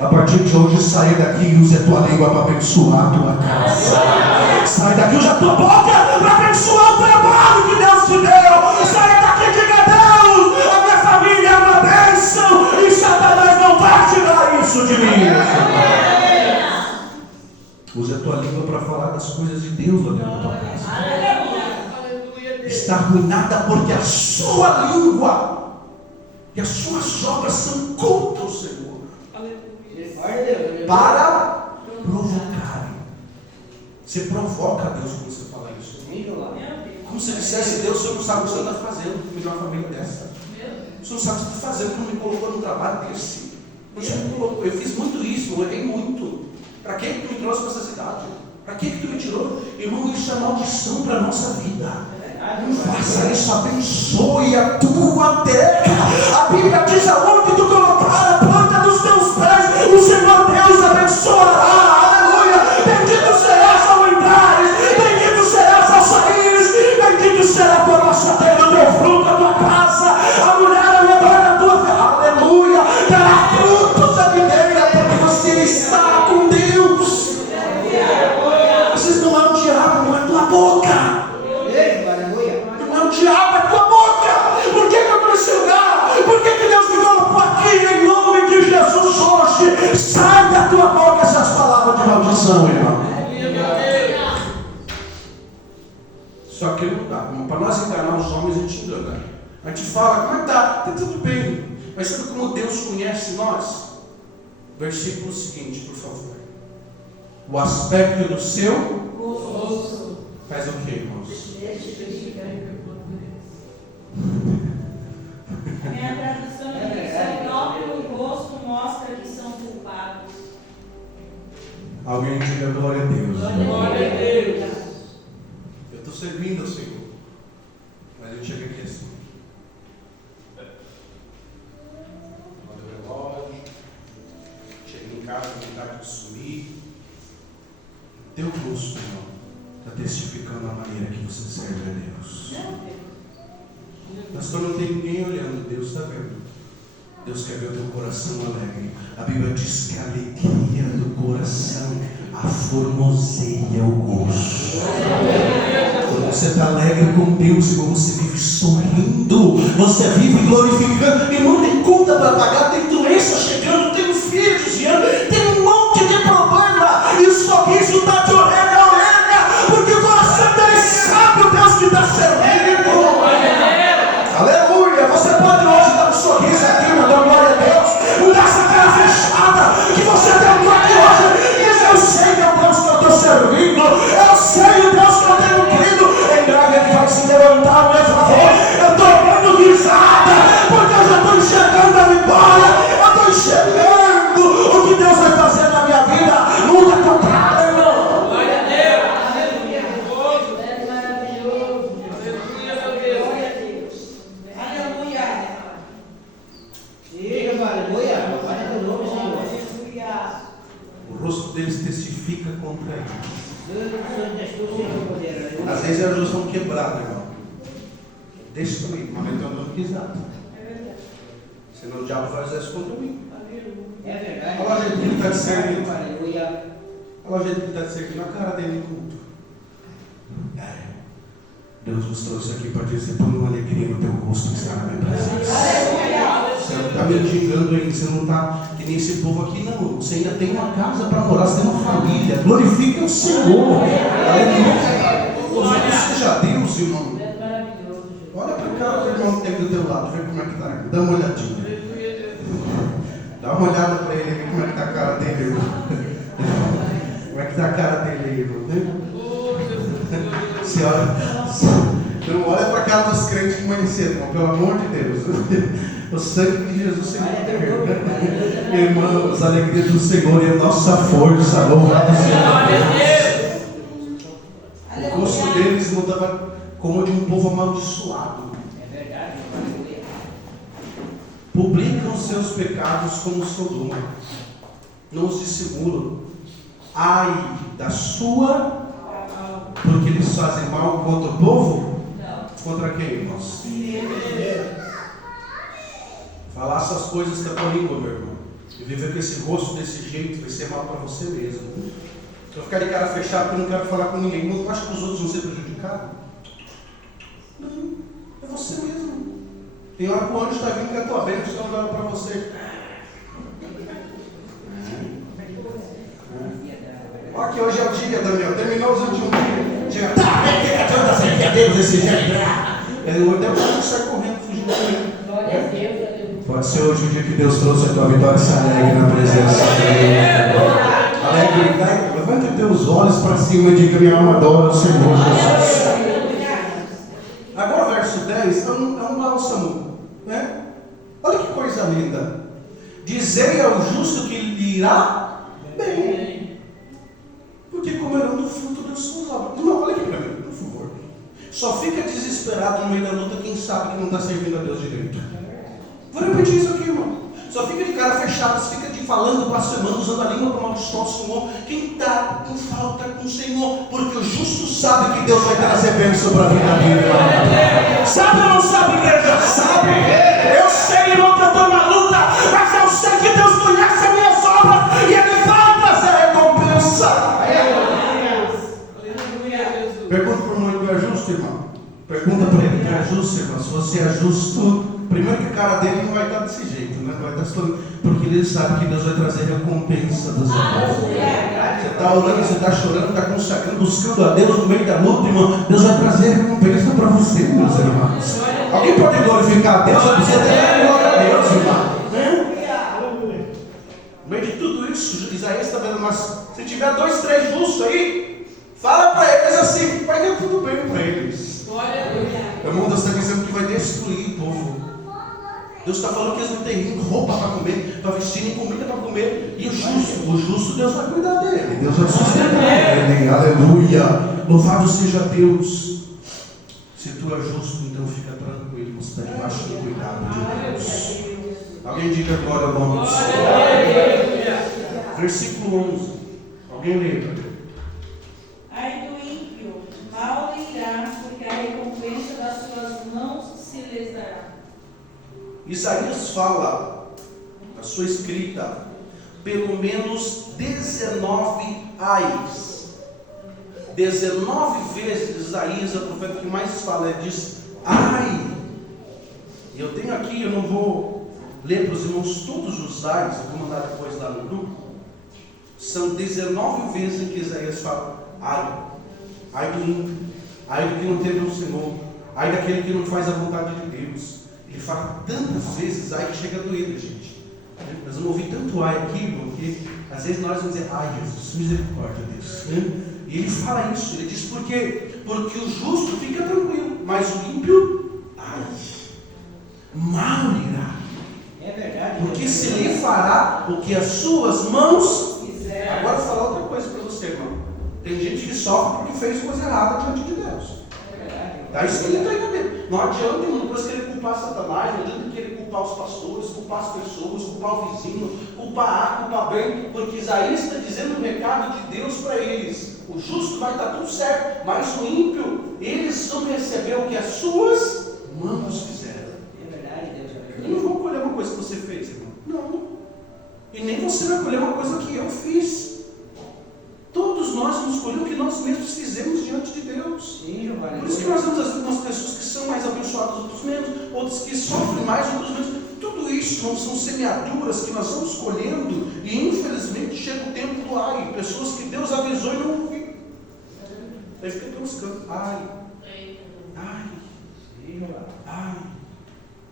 A partir de hoje, sai daqui e use a tua língua para abençoar a tua casa. Sai daqui, use a tua boca para abençoar o trabalho que Deus te deu. Sai daqui e diga: Deus, a minha família é uma bênção e Satanás não vai tirar isso de mim. Use a tua língua para falar das coisas de Deus lá dentro da tua casa. Está arruinada porque a sua língua e as suas obras são contra o Senhor. Para provocar. Você provoca Deus quando você fala isso. Como se dissesse: Deus, o Senhor não sabe o que o Senhor está fazendo. Me deu uma família dessa. O Senhor sabe o que você está fazendo. Não me colocou num trabalho desse. O Senhor me colocou. Eu fiz muito isso, eu errei muito. Para que tu me trouxe para essa cidade? Para que tu me tirou? Irmão, isso é maldição para a nossa vida. Não faça isso, abençoe a tua terra. A Bíblia diz: aonde tu colocar a planta dos teus pés, o Senhor Deus abençoará. Aleluia. Bendito serás ao entrares, bendito serás ao saíres, bendito será a tua roçadeira, o teu fruto, a tua casa, a mulher ao redor da tua terra. Aleluia. Dará frutos a videira, porque você está com Deus. Vocês não é o diabo, não é tua boca. O diabo é tua boca. Por que eu estou nesse lugar? Por que Deus me colocou aqui? Em nome de Jesus hoje, sai da tua boca essas palavras de maldição, irmão. Só que não dá. Para nós enganar os homens, a gente engana. A gente fala: como é que tá? Está tudo bem. Mas sabe como Deus conhece nós? Versículo seguinte, por favor. O aspecto do seu rosto faz o que, irmãos? A minha tradução diz: seu próprio rosto mostra que são culpados. Alguém diga glória a Deus. Glória a Deus. Eu estou servindo ao Senhor, mas a gente chega aqui assim. Olha o relógio, chega em casa, vontade de sumir. Teu rosto, irmão, está testificando a maneira que você serve a Deus. Pastor, não tem ninguém olhando, Deus está vendo. Deus quer ver o teu coração alegre. A Bíblia diz que a alegria do coração aformoseia o gosto. Quando você está alegre com Deus, irmão, você vive sorrindo, você vive glorificando. E não tem conta para pagar, tem doença chegando, tem um filho desviando, tem um monte de problema. E o sorriso está de orelha a orelha, porque o coração dele sabe o Deus que está servindo. Aleluia. Às vezes elas estão quebradas, irmão. Destruído, mas não estão dando risada. Senão o diabo vai fazer isso contra mim. É verdade. Olha o jeito que ele está te servindo. Aleluia. Olha o jeito que ele está te servindo. A cara dele no culto. Deus nos trouxe aqui para dizer: põe uma alegria no teu rosto que está na minha presença. Você não está mendigando ainda. Você não está que nem esse povo aqui, não. Você ainda tem uma casa para morar. Você tem uma família. Glorifique o Senhor. Aleluia. Louvado seja Deus, irmão. Olha para o cara do irmão que tem do teu lado. Vê como é que está. Dá uma olhadinha. Dá uma olhada para ele. Vê como é que está a cara dele, irmão. Como é que está a cara dele aí, irmão? Você não olha para a cara dos crentes que amanheceram, irmão, pelo amor de Deus. O sangue de Jesus Senhor. Irmãos, a alegria do Senhor é a nossa força. Louvado seja Deus. O rosto deles não estava como o de um povo amaldiçoado. É verdade. Publicam seus pecados como Sodoma. Não os dissimulam. Ai da sua. Porque eles fazem mal contra o povo? Não. Contra quem, irmãos? Falar essas coisas com a tua língua, meu irmão. E viver com esse rosto desse jeito vai ser mal para você mesmo. Eu ficar de cara fechada porque eu não quero falar com ninguém. Não acho que os outros vão ser prejudicados. Não, é você mesmo. Tem hora que o anjo está vindo com a tua bênção e está olhando para você. Olha que hoje é o dia, Daniel. Terminou os últimos dias. Adianta servir a Deus esse dia. Até o cara sai correndo, fugindo dele. Glória a Deus. Pode ser hoje o dia que Deus trouxe a tua vitória. Se alegre na presença dele. Alegre, vai. Levanta os teus olhos para cima e diga: minha alma adora o Senhor Jesus. Agora o verso 10 é um bálsamo, né? Olha que coisa linda. Dizei ao justo que lhe irá bem, porque comerão do fruto das suas obras. Não, olha aqui para mim, por favor. Só fica desesperado no meio da luta quem sabe que não está servindo a Deus direito. Vou repetir isso aqui, irmão. Só fica de cara fechada, fica de falando, blasfemando, usando a língua para amaldiçoar o Senhor. Quem está em falta com o Senhor, porque o justo sabe que Deus vai trazer bênção para a vida dele, irmão. Sabe ou não sabe, igreja? Sabe. Eu sei, irmão, que eu estou na luta, mas eu sei que Deus conhece as minhas obras e Ele vai trazer recompensa. Pergunta para o irmão: tu é justo, irmão? Pergunta para ele: tu é justo, irmão? Se você é justo, primeiro que a cara dele não vai estar desse jeito, né? Vai estar porque ele sabe que Deus vai trazer recompensa das obras. Você está orando, você está chorando, está consagrando, buscando a Deus no meio da luta, irmão. Deus vai trazer recompensa para você, meus irmãos. Alguém pode glorificar a Deus? Você deve dar glória a Deus, irmão. No meio de tudo isso, Isaías está vendo, mas se tiver 2, 3 justos aí, fala para eles assim, vai dar tudo bem para eles. Irmão, Deus está dizendo que vai destruir o povo. Deus está falando que eles não têm roupa para comer, para vestir, nem comida para comer. E o justo Deus vai cuidar dele. Deus vai sustentar ele. Aleluia. Louvado seja Deus. Se tu é justo, então fica tranquilo. Você está debaixo do cuidado de Deus. Alguém diga glória ao nome do Senhor. Versículo 11. Alguém lê. Ai do ímpio, mal lhe irá, porque a recompensa das suas mãos se lhes dará. Isaías fala, na sua escrita, pelo menos 19 ais. 19 vezes Isaías, é o profeta que mais fala, ele diz: ai. E eu tenho aqui, eu não vou ler para os irmãos todos os ais, eu vou mandar depois lá no grupo. São 19 vezes em que Isaías fala: ai. Ai do ímpio, ai do que não teme o Senhor, ai daquele que não faz a vontade de Deus. Ele fala tantas vezes ai que chega a doer, gente. Nós vamos ouvir tanto ai aqui, porque às vezes nós vamos dizer: ai Jesus, misericórdia Deus. E ele fala isso, ele diz: por quê? Porque o justo fica tranquilo, mas o ímpio, ai, mal irá. É verdade. Porque se lhe fará o que as suas mãos quiserem. Agora vou falar outra coisa para você, irmão. Tem gente que sofre porque fez coisa errada diante de Deus. Tá, isso que ele está entendendo. Não adianta, irmão, depois querer culpar Satanás, não adianta querer culpar os pastores, culpar as pessoas, culpar o vizinho, culpar A, culpar B, porque Isaías está dizendo o recado de Deus para eles. O justo vai estar tudo certo, mas o ímpio, eles vão receber o que as suas mãos fizeram. É verdade, Deus. Eu não vou colher uma coisa que você fez, irmão. Não. E nem você vai colher uma coisa que eu fiz. Todos nós vamos colher o que nós mesmos fizemos diante de Deus. Sim, Giovanni. Por isso que nós vemos às vezes umas pessoas que são mais abençoadas, outros menos, outros que sofrem mais, outros menos. Tudo isso não são semeaduras que nós vamos colhendo e infelizmente chega o tempo do ai. Pessoas que Deus avisou e não ouviram. Aí fica buscando. Ai. Sim, Giovanni. Ai.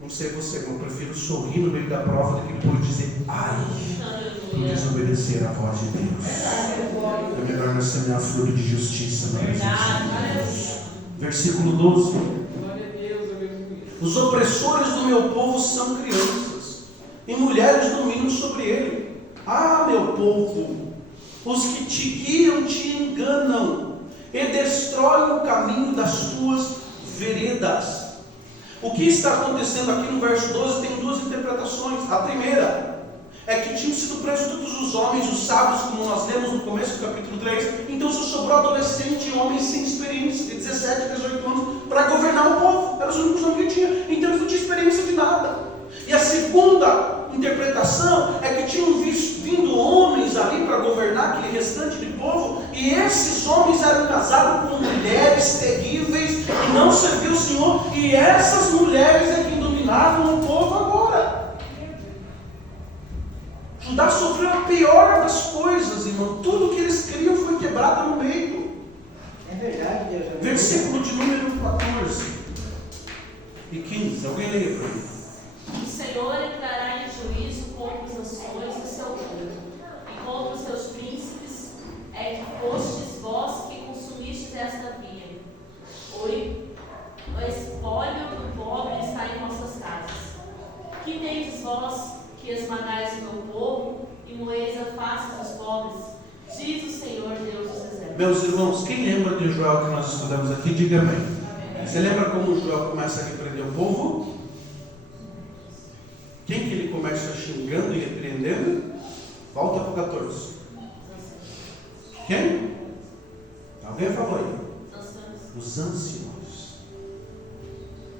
Não sei você, mas eu prefiro sorrir no meio da prova do que por dizer ai. Por desobedecer à voz de Deus. É melhor nós semear fruto de justiça na presença de Deus. Versículo 12. Os opressores do meu povo são crianças, e mulheres dominam sobre ele. Ah, meu povo, os que te guiam te enganam, e destroem o caminho das tuas veredas. O que está acontecendo aqui no verso 12 tem duas interpretações. A primeira é que tinham sido presos todos os homens, os sábios, como nós lemos no começo do capítulo 3. Então só sobrou adolescente e homens sem experiência, de 17, 18 anos, para governar o povo. Eram os únicos homens que tinham. Então eles não tinham experiência de nada. E a segunda interpretação é que tinham vindo homens ali para governar aquele restante de povo, e esses homens eram casados com mulheres terríveis que não serviam o Senhor, e essas mulheres é que dominavam o povo agora. Judá sofreu a pior das coisas, irmão. Tudo que eles criam foi quebrado no meio. É verdade, Deus. Versículo de número 14 e 15. Alguém leia para mim. O Senhor entrará em juízo contra as nações do seu povo, e contra os seus príncipes, é que fostes vós que consumistes esta vinha. O espólio do pobre está em vossas casas. Que tendes vós que esmagais o meu povo e moeis a face dos pobres? Diz o Senhor Deus dos exércitos. Meus irmãos, quem lembra de Joel que nós estudamos aqui, diga amém. Você lembra como Joel começa a repreender o povo? Quem que ele começa xingando e repreendendo? Volta para o 14. Quem? Alguém falou aí? Os anciões.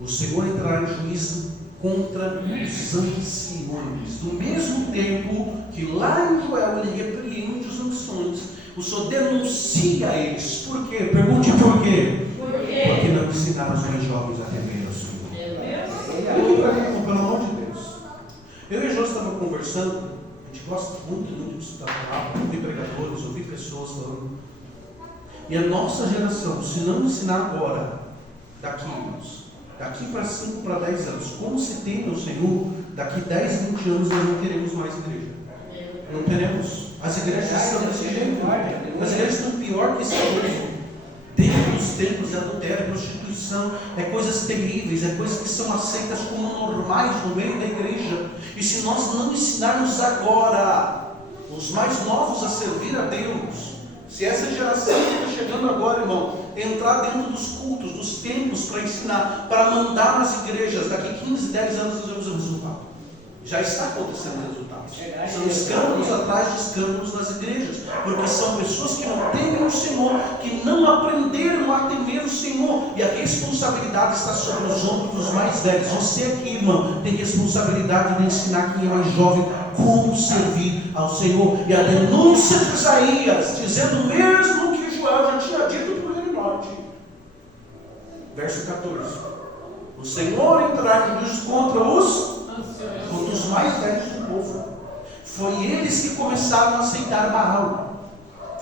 O Senhor entrará em juízo contra os anciões. Do mesmo tempo que lá em Joel ele repreende os anciões, o Senhor denuncia eles. Por quê? Pergunte por quê? Porque não ensinaram os mais jovens a temer ao Senhor. Olha para mim, pelo amor de Deus. Eu e a Jô estávamos conversando. A gente gosta muito de estudar a palavra, ouvir pregadores, ouvir pessoas falando. E a nossa geração, se não ensinar agora, daqui para 5 para 10 anos, como se tem o Senhor, daqui 10, 20 anos nós não teremos mais igreja. Não teremos. As igrejas estão desse jeito. As igrejas estão pior que esse hoje. Dentro dos templos é adultério, é prostituição, é coisas terríveis, é coisas que são aceitas como normais no meio da igreja. E se nós não ensinarmos agora os mais novos a servir a Deus, se essa geração que está chegando agora, irmão, entrar dentro dos cultos, dos templos para ensinar, para mandar nas igrejas, daqui 15, 10 anos nós vemos o resultado. Já está acontecendo resultados. São escândalos atrás de escândalos nas igrejas, porque são pessoas que não temem o Senhor, que não aprenderam a temer o Senhor, e a responsabilidade está sobre os ombros dos mais velhos. Você aqui, irmão, tem responsabilidade de ensinar quem é mais jovem como servir ao Senhor. E a denúncia de Isaías, dizendo mesmo que Joel já tinha dito para o Reino Norte. Verso 14: o Senhor entrará em juízo contra os mais velhos do povo. Foi eles que começaram a aceitar Baal.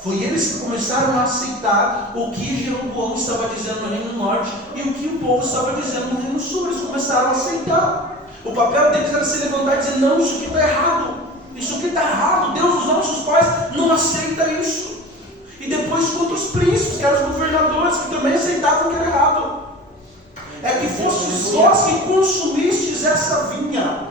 Foi eles que começaram a aceitar o que Jeroboão estava dizendo no Reino Norte e o que o povo estava dizendo no Reino Sul. Eles começaram a aceitar. O papel deles era se levantar e dizer: não, isso aqui está errado. Isso aqui está errado. Deus dos nossos pais não aceita isso. E depois contra os príncipes, que eram os governadores, que também aceitavam que era errado. É que fostes vós que consumistes essa vinha.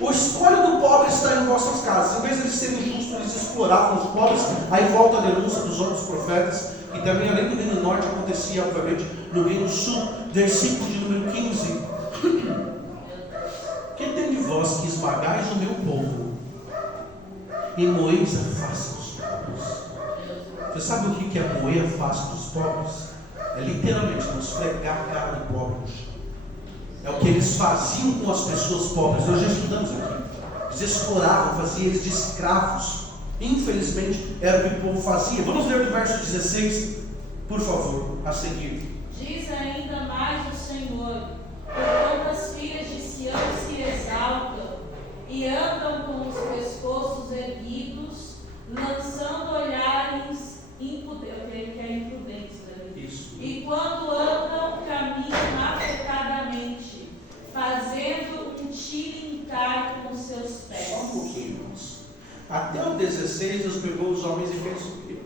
O espólio do pobre está em vossas casas. Em vez de eles serem justos, eles exploravam os pobres. Aí volta a denúncia dos outros profetas, que também além do Reino Norte acontecia, obviamente, no Reino Sul. Versículo de número 15. Que tem de vós que esmagais o meu povo e moeis a face dos pobres? Você sabe o que moer a face dos pobres é literalmente não esfregar a cara do pobre no chão. É o que eles faziam com as pessoas pobres. Nós já estudamos aqui. Eles exploravam, faziam eles de escravos. Infelizmente, era o que o povo fazia. Vamos ler do verso 16, por favor, a seguir. Diz ainda mais o Senhor: porquanto as filhas de Sião se exaltam e andam com os pescoços erguidos, lançando olhares impudentes, Isso. e quando andam, caminham afetadamente, fazendo um tilintar com seus pés. Só um pouquinho, irmãos. Até o 16, Deus pegou os homens e fez o quê?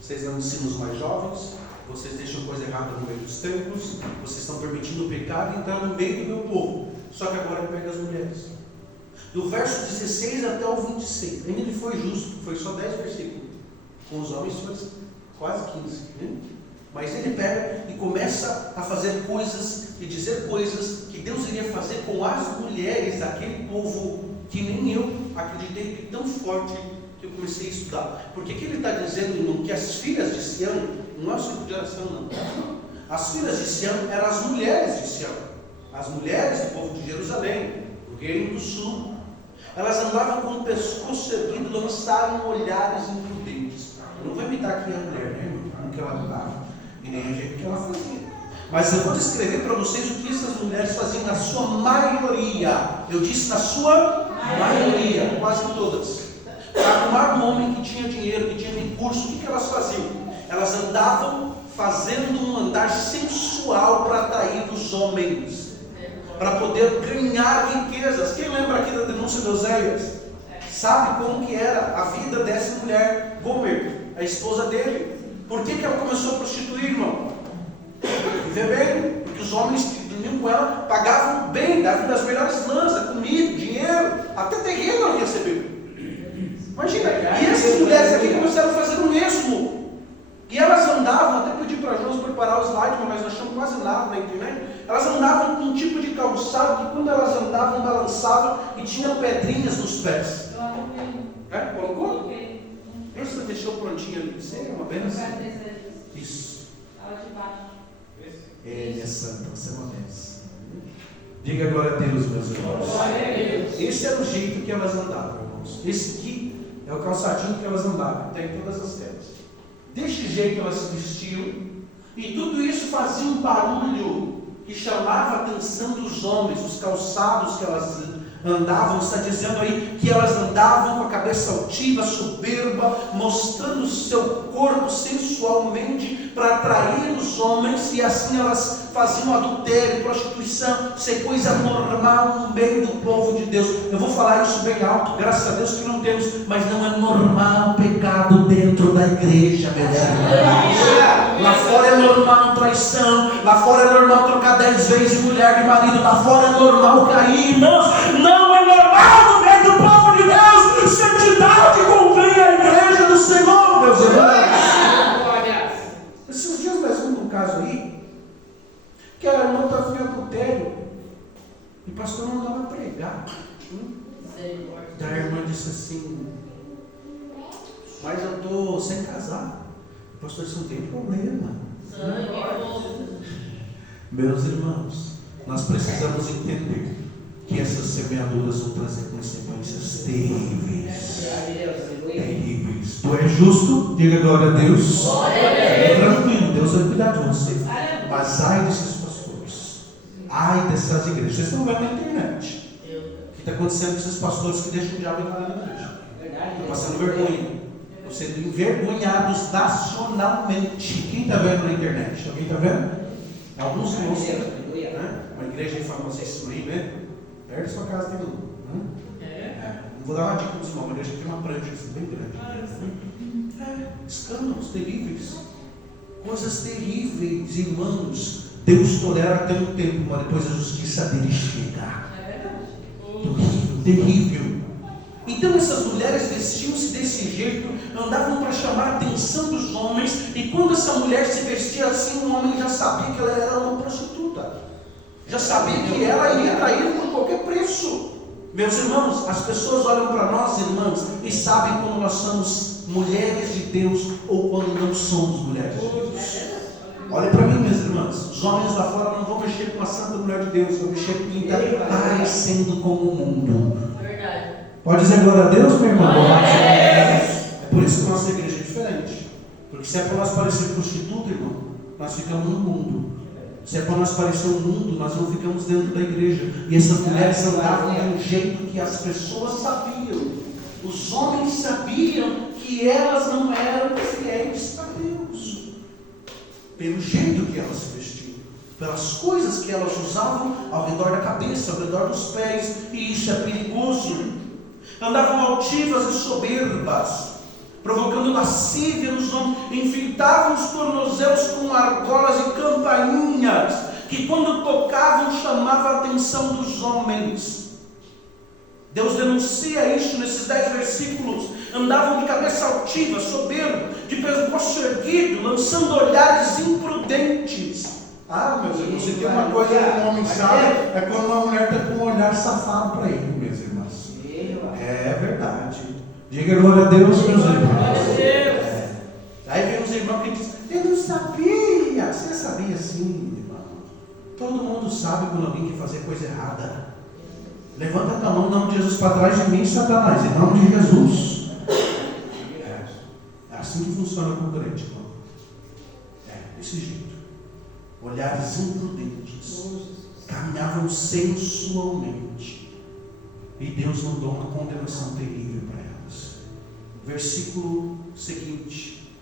Vocês não ensinam os mais jovens, vocês deixam coisa errada no meio dos templos, vocês estão permitindo o pecado entrar no meio do meu povo. Só que agora ele pega as mulheres. Do verso 16 até o 26, ainda ele foi justo, foi só 10 versículos. Com os homens foi quase 15. Né? Mas ele pega e começa a fazer coisas e dizer coisas que Deus iria fazer com as mulheres daquele povo que nem eu acreditei que tão forte que eu comecei a estudar. Porque que ele está dizendo que as filhas de Sião, não é o ciclo de oração, não. As filhas de Sião eram as mulheres de Sião, as mulheres do povo de Jerusalém, do reino do sul. Elas andavam com o pescoço erguido, lançaram olhares imprudentes. Eu não vou imitar aqui a mulher, né? Como que ela andava, e nem a gente que ela fazia. Mas eu vou descrever para vocês o que essas mulheres faziam na sua maioria. Eu disse na sua maioria, quase todas. Para arrumar um homem que tinha dinheiro, que tinha recurso, o que elas faziam? Elas andavam fazendo um andar sensual para atrair os homens, para poder ganhar riquezas. Quem lembra aqui da denúncia de Oséias? Sabe como que era a vida dessa mulher, Gomer, a esposa dele? Por que ela começou a prostituir, irmão? Viver bem, porque os homens que dormiam com ela pagavam bem, davam das melhores lãs, comida, dinheiro, até terreno ela recebeu. Imagina, e essas mulheres aqui começaram a fazer o mesmo. E elas andavam, até pedi para a Josi preparar o slide, mas nós achamos quase nada na internet. Elas andavam com um tipo de calçado que quando elas andavam, balançavam e tinha pedrinhas nos pés. Colocou? Essa deixou prontinha ali. Você é uma benção. Isso. Ele é santo, você é uma benção. Diga glória a Deus, meus irmãos. Esse era o jeito que elas andavam, irmãos. Esse aqui é o calçadinho que elas andavam, tem todas as telas. Deste jeito elas se vestiam, e tudo isso fazia um barulho que chamava a atenção dos homens. Os calçados que elas andavam, está dizendo aí que elas andavam com a cabeça altiva, soberba, mostrando o seu corpo sensualmente para atrair os homens, e assim elas faziam adultério, prostituição, ser coisa normal no meio do povo de Deus. Eu vou falar isso bem alto, graças a Deus que não temos, mas não é normal pecado dentro da igreja, meus irmãos. Lá fora é normal traição, lá fora é normal trocar 10 vezes mulher de marido, lá fora é normal cair, irmãos. Não é normal no meio do povo de Deus. Santidade convém à igreja do Senhor, meus irmãos. Esses dias nós vimos um caso aí, que a irmã estava em adultério, e o pastor não dava a pregar. Daí a irmã disse assim: mas eu estou sem casar. O pastor disse: não tem problema. Meus irmãos, nós precisamos entender que essas semeaduras vão trazer consequências terríveis. Terríveis. Tu és justo? Diga glória a Deus. Tranquilo, Deus vai cuidar de você. Mas ai desses pastores, ai dessas igrejas. Vocês estão vendo na internet o que está acontecendo com esses pastores que deixam o diabo entrar na igreja. Estão passando vergonha. Estão sendo envergonhados nacionalmente. Quem está vendo na internet? Alguém está vendo? Alguns irmãos, né? Uma igreja famosíssima aí, né? Perto da sua casa tem um. Não vou dar uma dica para os irmãos, uma igreja que tem uma prancha assim, bem grande. Escândalos terríveis. Coisas terríveis, irmãos. Deus tolera até um tempo, mas depois a justiça dele chega. Terrível, terrível. Então essas mulheres vestiam-se desse jeito, andavam para chamar a atenção dos homens, e quando essa mulher se vestia assim, o homem já sabia que ela era uma prostituta. Já sabia que ela iria trair por qualquer preço. Meus irmãos, as pessoas olham para nós, irmãs, e sabem quando nós somos mulheres de Deus ou quando não somos mulheres de Deus. Olha para mim, minhas irmãs, os homens lá fora não vão mexer com a santa mulher de Deus, vão mexer com quem está parecendo com o mundo. Verdade. Pode dizer glória a Deus, meu irmão? É. É por isso que a nossa igreja é diferente. Porque se é para nós parecer prostituta, irmão, nós ficamos no mundo. Se é para nós parecer um mundo, nós não ficamos dentro da igreja. E essas mulheres andavam de um jeito que as pessoas sabiam. Os homens sabiam que elas não eram fiéis a Deus. Pelo jeito que elas se vestiam, pelas coisas que elas usavam ao redor da cabeça, ao redor dos pés. E isso é perigoso. Andavam altivas e soberbas, provocando lascívia nos homens, enfeitavam os tornozelos com argolas e campainhas, que quando tocavam chamavam a atenção dos homens. Deus denuncia isso nesses 10 versículos. Andavam de cabeça altiva, soberbo, de pescoço erguido, lançando olhares imprudentes. Ah, meus irmãos, se tem uma coisa que um homem sabe, é quando uma mulher está com um olhar safado para ele, meus irmãos. É verdade. Diga glória a Deus, meus irmãos. Aí vem os irmãos que dizem, eu não sabia. Você sabia sim, irmão. Todo mundo sabe quando alguém quer fazer coisa errada. Levanta a tua mão em nome de Jesus para trás de mim, Satanás, em nome de Jesus. É assim que funciona com o crente, irmão. É, desse jeito. Olhares imprudentes. Caminhavam sensualmente. E Deus mandou uma condenação terrível para elas. Versículo seguinte.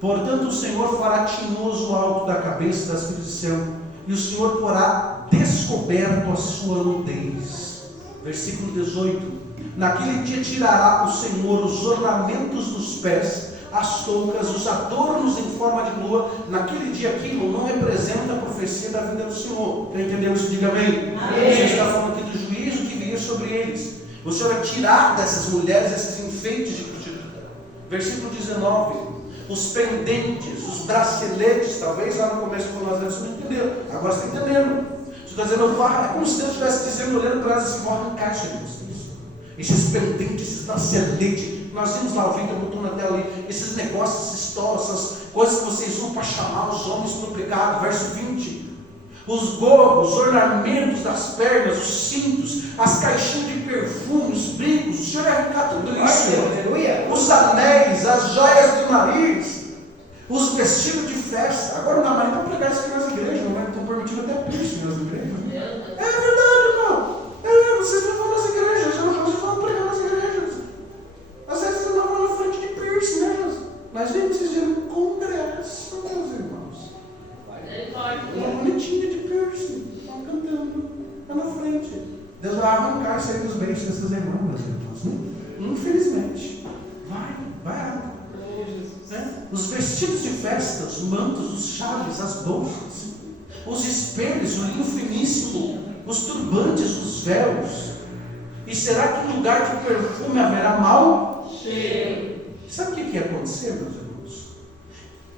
Portanto, o Senhor fará tinhoso o alto da cabeça das filhas de Sião, e o Senhor porá descoberto a sua nudez. Versículo 18. Naquele dia tirará o Senhor os ornamentos dos pés, as toucas, os adornos em forma de lua. Naquele dia aquilo não representa a profecia da vida do Senhor. Quem entendeu isso, diga amém. A gente está falando aqui do juízo que viria sobre eles. O Senhor vai tirar dessas mulheres esses enfeites de prostituta. Versículo 19. Os pendentes, os braceletes, talvez lá no começo quando nós lemos, você não entendeu. Agora você está entendendo. Você está dizendo, é como se Deus estivesse dizendo, olhando para elas assim, vão arrancar isso de vocês. Esses pendentes, esses braceletes. Nós vimos lá, o Victor botou na tela ali, esses negócios, esses histórias, essas coisas que vocês usam para chamar os homens para o pecado. Verso 20. Os gorros, os ornamentos das pernas, os cintos, as caixinhas de perfume, os brincos, o Senhor vai arrancar tudo isso. Os anéis, as joias do nariz, os vestidos de festa. Agora não dá mais para pregar isso aqui nas igrejas, não estão permitindo até piercing nas igrejas. É verdade, irmão. Vocês não vão nas igrejas, vocês vão pregar nas igrejas. Às vezes não vão na frente de piercing, né, Jesus? Nós vimos vocês viram congresso, meus irmãos. Uma bonitinha de piercing, estão cantando, está na frente. Deus vai arrancar isso aí dos beijos dessas irmãs, meus irmãos, né? Infelizmente. Vai arrancar. Os vestidos de festa, os mantos, os chaves, as bolsas, os espelhos, o linho finíssimo, os turbantes, os véus. E será que no lugar de perfume haverá mau cheiro? Sabe o que ia acontecer, meus irmãos?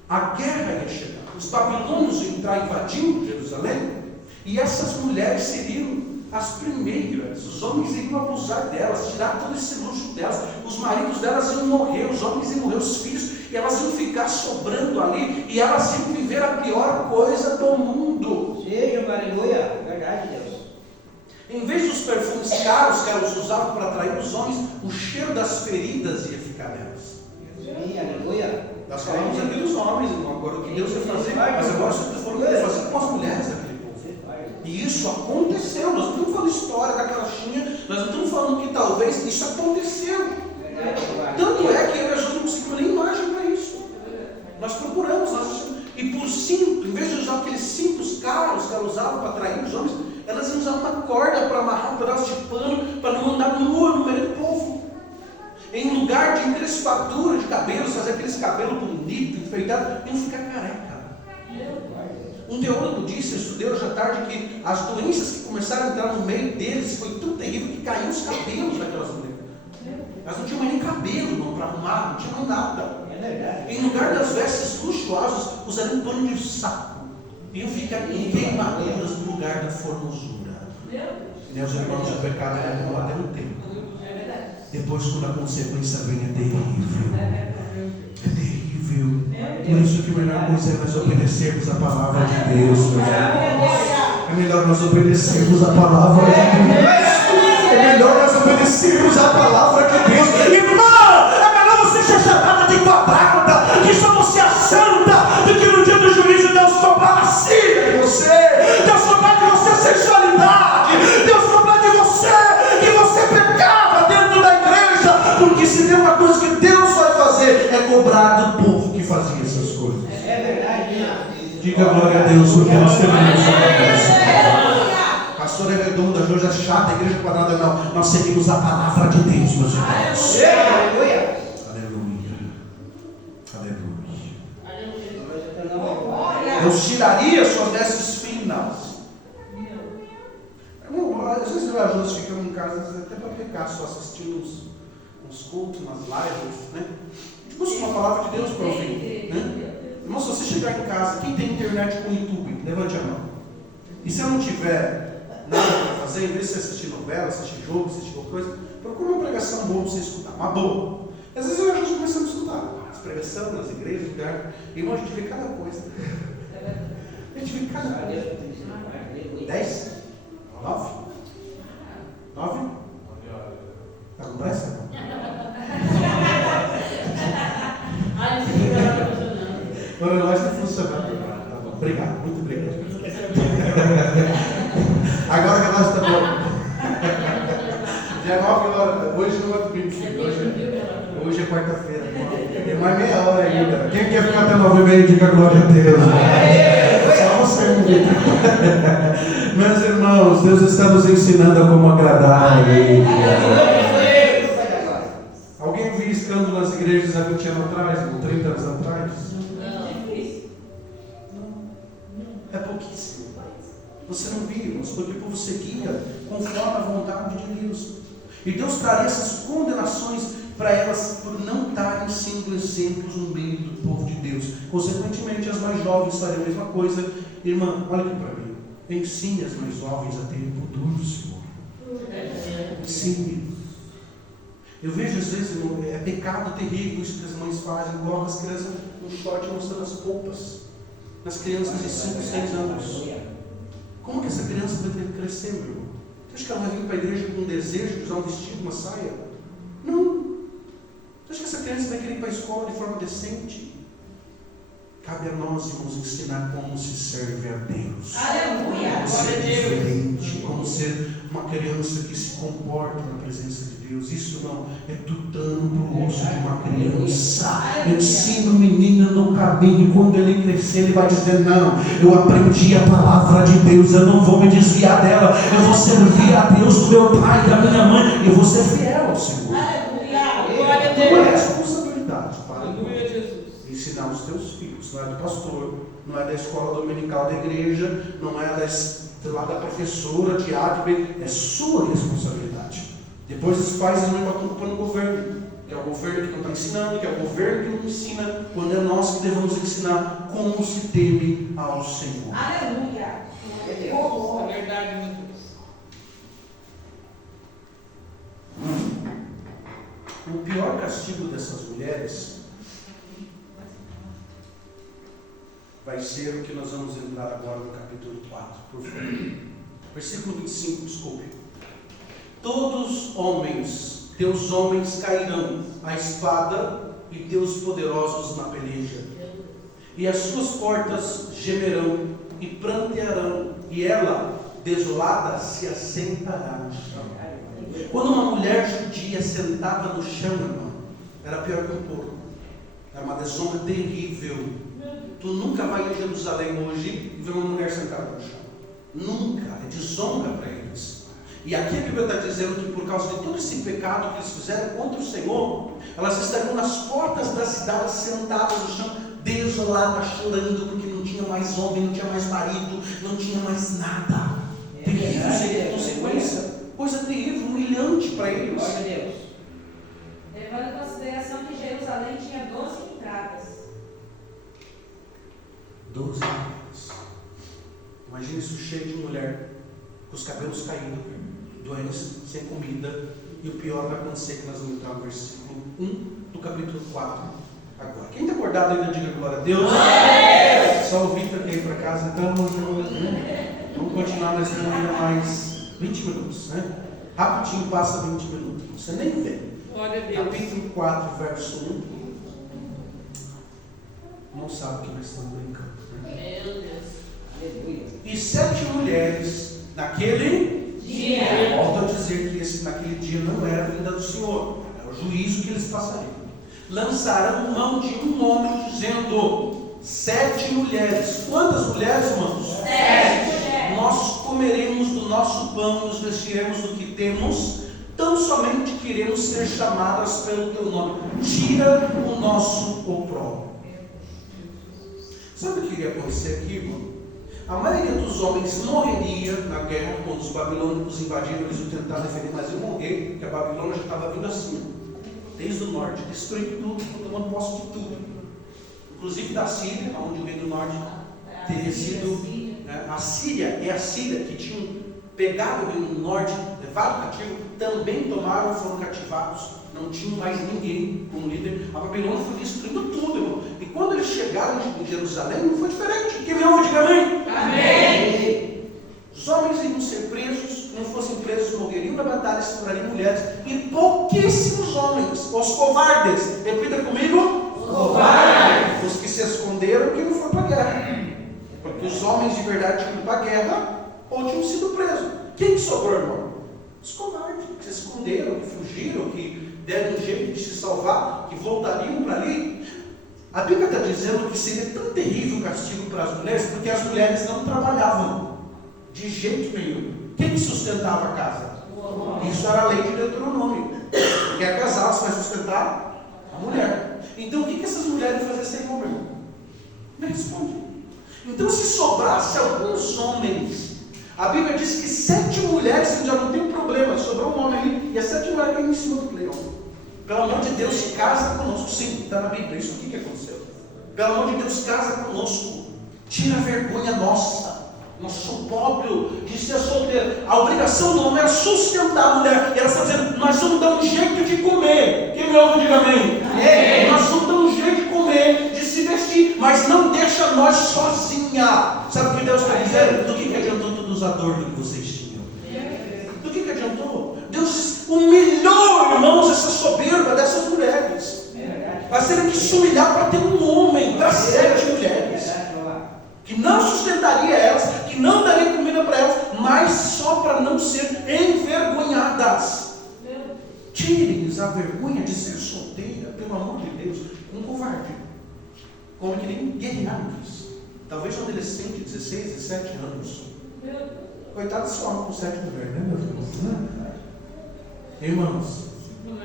A guerra ia chegar. Os babilônios iam entrar invadindo Jerusalém. E essas mulheres seriam as primeiras. Os homens iriam abusar delas, tirar todo esse luxo delas. Os maridos delas iam morrer, os homens iam morrer, os filhos. E elas iam ficar sobrando ali. E elas iam viver a pior coisa do mundo. Sim, aleluia. Verdade, Deus. Em vez dos perfumes caros que elas usavam para atrair os homens, o cheiro das feridas ia ficar nelas. Sim, aleluia. Nós falamos aqui dos homens, irmão, agora o que Deus ia fazer, mas agora você está falando o que ia fazer com as mulheres daquele povo. E isso aconteceu, nós não estamos falando história da carochinha, nós não estamos falando que talvez isso aconteceu. Tanto é que eu e a Jô não conseguimos nem imagem para isso. Nós procuramos, e por cinto, em vez de usar aqueles cintos caros que ela usava para atrair os homens, elas iam usar uma corda para amarrar um pedaço de pano para não andar nua no meio do povo. Em lugar de encrespadura de cabelos, fazer aqueles cabelos bonitos, enfeitados, iam ficar careca. Um teólogo disse, estudei hoje à tarde, que as doenças que começaram a entrar no meio deles foi tão terrível que caíam os cabelos daquelas mulheres. Elas não tinham mais nem cabelo para arrumar, não tinham mais nada. Em lugar das vestes luxuosas, usariam um pano de saco. Iam ficar em queimaduras no lugar da formosura. Meus irmãos, o pecado é bom até um tempo. É verdade. Depois, quando a consequência vem, é terrível. É terrível. Por isso que a melhor coisa é nós obedecermos a palavra de Deus. É melhor nós obedecermos a palavra de Deus. É melhor nós obedecermos a palavra de Deus. Irmã, é melhor você ser chamada de quadrada, que só você é santa, do que no dia do juízo Deus cobrar a síria de você, Deus cobrar de você sexualidade, Deus cobrar de você que você pecava dentro da igreja, porque se tem uma coisa que Deus vai fazer, é cobrar do povo que fazia essas coisas. É verdade, né? Diga glória a Deus, porque nós temos isso. Pastora é redonda, hoje é chata, a igreja quadrada não. Nós seguimos a palavra de Deus, meus irmãos. Aleluia. Aleluia. Deus tiraria suas vestes finas. Às vezes eu ajudo, nós ficamos em casa até para pecar, só assistindo uns cultos, umas lives, né? A gente busca uma palavra de Deus para ouvir, né? Irmão, se você chegar em casa, quem tem internet com YouTube, levante a mão. E se eu não tiver nada para fazer, em vez de você assistir novela, assistir jogo, assistir qualquer coisa, procura uma pregação boa para você escutar, uma boa. Às vezes eu e a gente começamos a escutar as pregações nas igrejas, e irmão, a gente vê cada coisa. A gente vê cada coisa. 10? 9? 9? Está com pressa? Agora nós está funcionando. Tá bom, obrigado, muito obrigado. Agora que nós está bom. Dia 9 horas, hoje não é domingo, hoje é quarta-feira. Tem mais meia hora ainda. Quem quer ficar até 9h30, diga glória a Deus. Só você me Meus irmãos, Deus está nos ensinando a como agradar a Ele. Alguém viu escândalo nas igrejas há 20 anos atrás, ou 30 anos atrás? É pouquíssimo. Você não viu, irmãos, porque o povo seguia conforme a vontade de Deus. E Deus traria essas condenações para elas por não estarem sendo exemplos no meio do povo de Deus. Consequentemente, as mais jovens fariam a mesma coisa. Irmã, olha aqui para mim. Ensine as mais jovens a terem futuro, Senhor. Ensine. Eu vejo às vezes, é pecado terrível isso que as mães fazem, coloca as crianças no short mostrando as polpas. Nas crianças de 5, 6 anos. Como que essa criança vai ter que crescer, meu irmão? Você acha que ela vai vir para a igreja com um desejo de usar um vestido, uma saia? Não. Você acha que essa criança vai querer ir para a escola de forma decente? Cabe a nós, irmãos, ensinar como se serve a Deus. Aleluia! Como ser diferente, como ser uma criança que se comporta na presença de Deus. Isso não é tutano para o osso de uma criança. Ensina o menino no caminho, e quando ele crescer, ele vai dizer: não, eu aprendi a palavra de Deus, eu não vou me desviar dela, eu vou servir a Deus do meu pai e da minha mãe, eu vou ser fiel ao Senhor. Aleluia! Glória a Tua Deus! responsabilidade, Pai. Aleluia, Jesus. Ensinar os teus filhos, não é do pastor, não é da escola dominical da igreja, não é da professora, de ADB, é sua responsabilidade. Depois os pais não botam culpa no governo, que é o governo que não está ensinando, que é o governo que não ensina, quando é nós que devemos ensinar como se teme ao Senhor. Aleluia! É verdade, meu Deus. O pior castigo dessas mulheres vai ser o que nós vamos entrar agora no capítulo 4, por favor. Versículo 25, desculpe. Todos homens, teus homens cairão à espada e teus poderosos na peleja. E as suas portas gemerão e prantearão, e ela, desolada, se assentará no chão. Quando uma mulher judia sentava no chão, irmão, era pior que um porco. Era uma desonra terrível. Tu nunca vai em Jerusalém hoje e ver uma mulher sentada no chão. Nunca. É desonra para eles. E aqui a Bíblia está dizendo que por causa de todo esse pecado que eles fizeram contra o Senhor, elas estariam nas portas da cidade sentadas no chão, desoladas, chorando, porque não tinha mais homem, não tinha mais marido, não tinha mais nada. Terrível seria a consequência. Coisa terrível, humilhante para eles. Glória a Deus. Levando em consideração que Jerusalém tinha 12 entradas. 12 entradas. Imagina isso cheio de mulher, com os cabelos caindo. doença, sem comida, e o pior vai acontecer que nós vamos entrar no versículo 1 do capítulo 4 agora. Quem está acordado ainda diga glória a Deus? Só o Victor quer ir para casa, então vamos continuar, nós temos ainda mais 20 minutos, né? Rapidinho passa 20 minutos, você nem vê. Glória a Deus. Capítulo 4, verso 1. Não sabe que nós estamos brincando, né? Meu Deus. Aleluia. E 7 mulheres naquele Dia. volto a dizer que naquele dia não era a vinda do Senhor, era o juízo que eles passariam. Lançarão mão de um homem, dizendo: 7 mulheres. Quantas mulheres, irmãos? 7 mulheres. Nós comeremos do nosso pão e nos vestiremos do que temos, tão somente queremos ser chamadas pelo teu nome. Tira o nosso opróbrio. Sabe o que ia acontecer aqui, irmão? A maioria dos homens morreria na guerra quando os babilônicos invadiram. Eles iam tentar defender, mas iam morrer, porque a Babilônia já estava vindo assim, desde o norte, destruindo tudo, tomando posse de tudo, inclusive da Síria, onde o rei do norte teria sido. A Síria e a Síria, que tinham pegado o rei do norte, levado cativo, também tomaram, foram cativados. Não tinham mais ninguém como líder. A Babilônia foi destruindo tudo, irmão. E quando eles chegaram em Jerusalém, não foi diferente. Quem me ouve, diga amém. Amém. Os homens iam ser presos, não fossem presos, morreriam na batalha, se tornariam mulheres. E pouquíssimos homens, os covardes, repita comigo: Os covardes. Os que se esconderam, que não foram para a guerra. Porque os homens de verdade tinham ido para a guerra ou tinham sido presos. Quem sobrou, irmão? Os covardes, que se esconderam, que fugiram, que deram um jeito de se salvar, que voltariam para ali. A Bíblia está dizendo que seria tão terrível o castigo para as mulheres, porque as mulheres não trabalhavam de jeito nenhum. Quem sustentava a casa? Isso era a lei de Deuteronômio. Quer casar, você vai sustentar a mulher. Então o que essas mulheres iam fazer sem homem? Me responde. Então, se sobrasse alguns homens, a Bíblia diz que 7 mulheres já não tem problema, sobrou um homem ali, e as 7 mulheres caíram em cima do leão. Pelo amor de Deus, casa conosco. Sim, está na Bíblia, isso aqui que aconteceu. Pelo amor de Deus, casa conosco. Tira a vergonha nossa, nosso próprio de ser solteiro. A obrigação do homem é sustentar a mulher. E ela está dizendo: nós vamos dar um jeito de comer. Quem me ouve, diga amém. Amém. Nós vamos dar um jeito de comer, de se vestir, mas não deixa nós sozinha. Sabe o que Deus está dizendo? Do que adiantou todos os adornos que vocês tinham? Do que adiantou? Deus humilhou, irmãos, essa soberba dessas mulheres. Vai ter que se humilhar para ter um homem, para 7 mulheres, que não sustentaria elas, que não daria comida para elas, mas só para não ser envergonhadas. Tire-lhes a vergonha de ser solteira, pelo amor de Deus, um covarde, como que nem guerrear nisso. Talvez um adolescente de 16, 17 anos. Coitado desse homem com 7 mulheres, né, meus irmãos? Irmãos,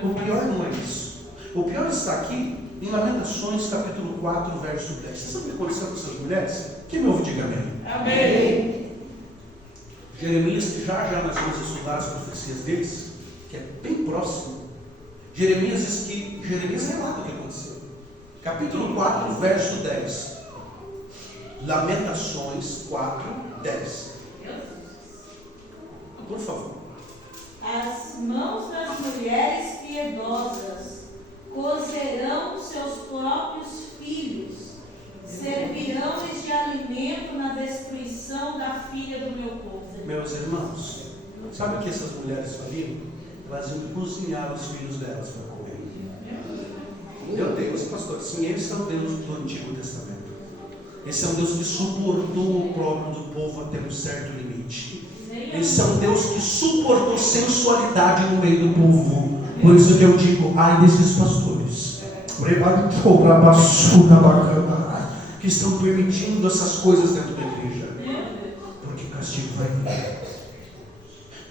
o pior não é isso. O pior está aqui em Lamentações, capítulo 4, verso 10. Você sabe o que aconteceu com essas mulheres? Quem me ouve, diga amém. Amém. Jeremias, que já nós vamos estudar as profecias deles, que é bem próximo. Jeremias relata o que aconteceu. Capítulo 4, verso 10. Lamentações 4, 10. Por favor. As mãos das mulheres piedosas cozerão seus próprios filhos, servirão-lhes de alimento na destruição da filha do meu povo. Meus irmãos, sabe o que essas mulheres faziam? Elas iam cozinhar os filhos delas para comer. Meu Deus, pastor, sim, esse é o Deus do Antigo Testamento. Esse é um Deus que suportou o próprio do povo até um certo limite. Esse é um Deus que suportou sensualidade no meio do povo. Por isso que eu digo: ai desses pastores que estão permitindo essas coisas dentro da igreja, porque o castigo vai vir.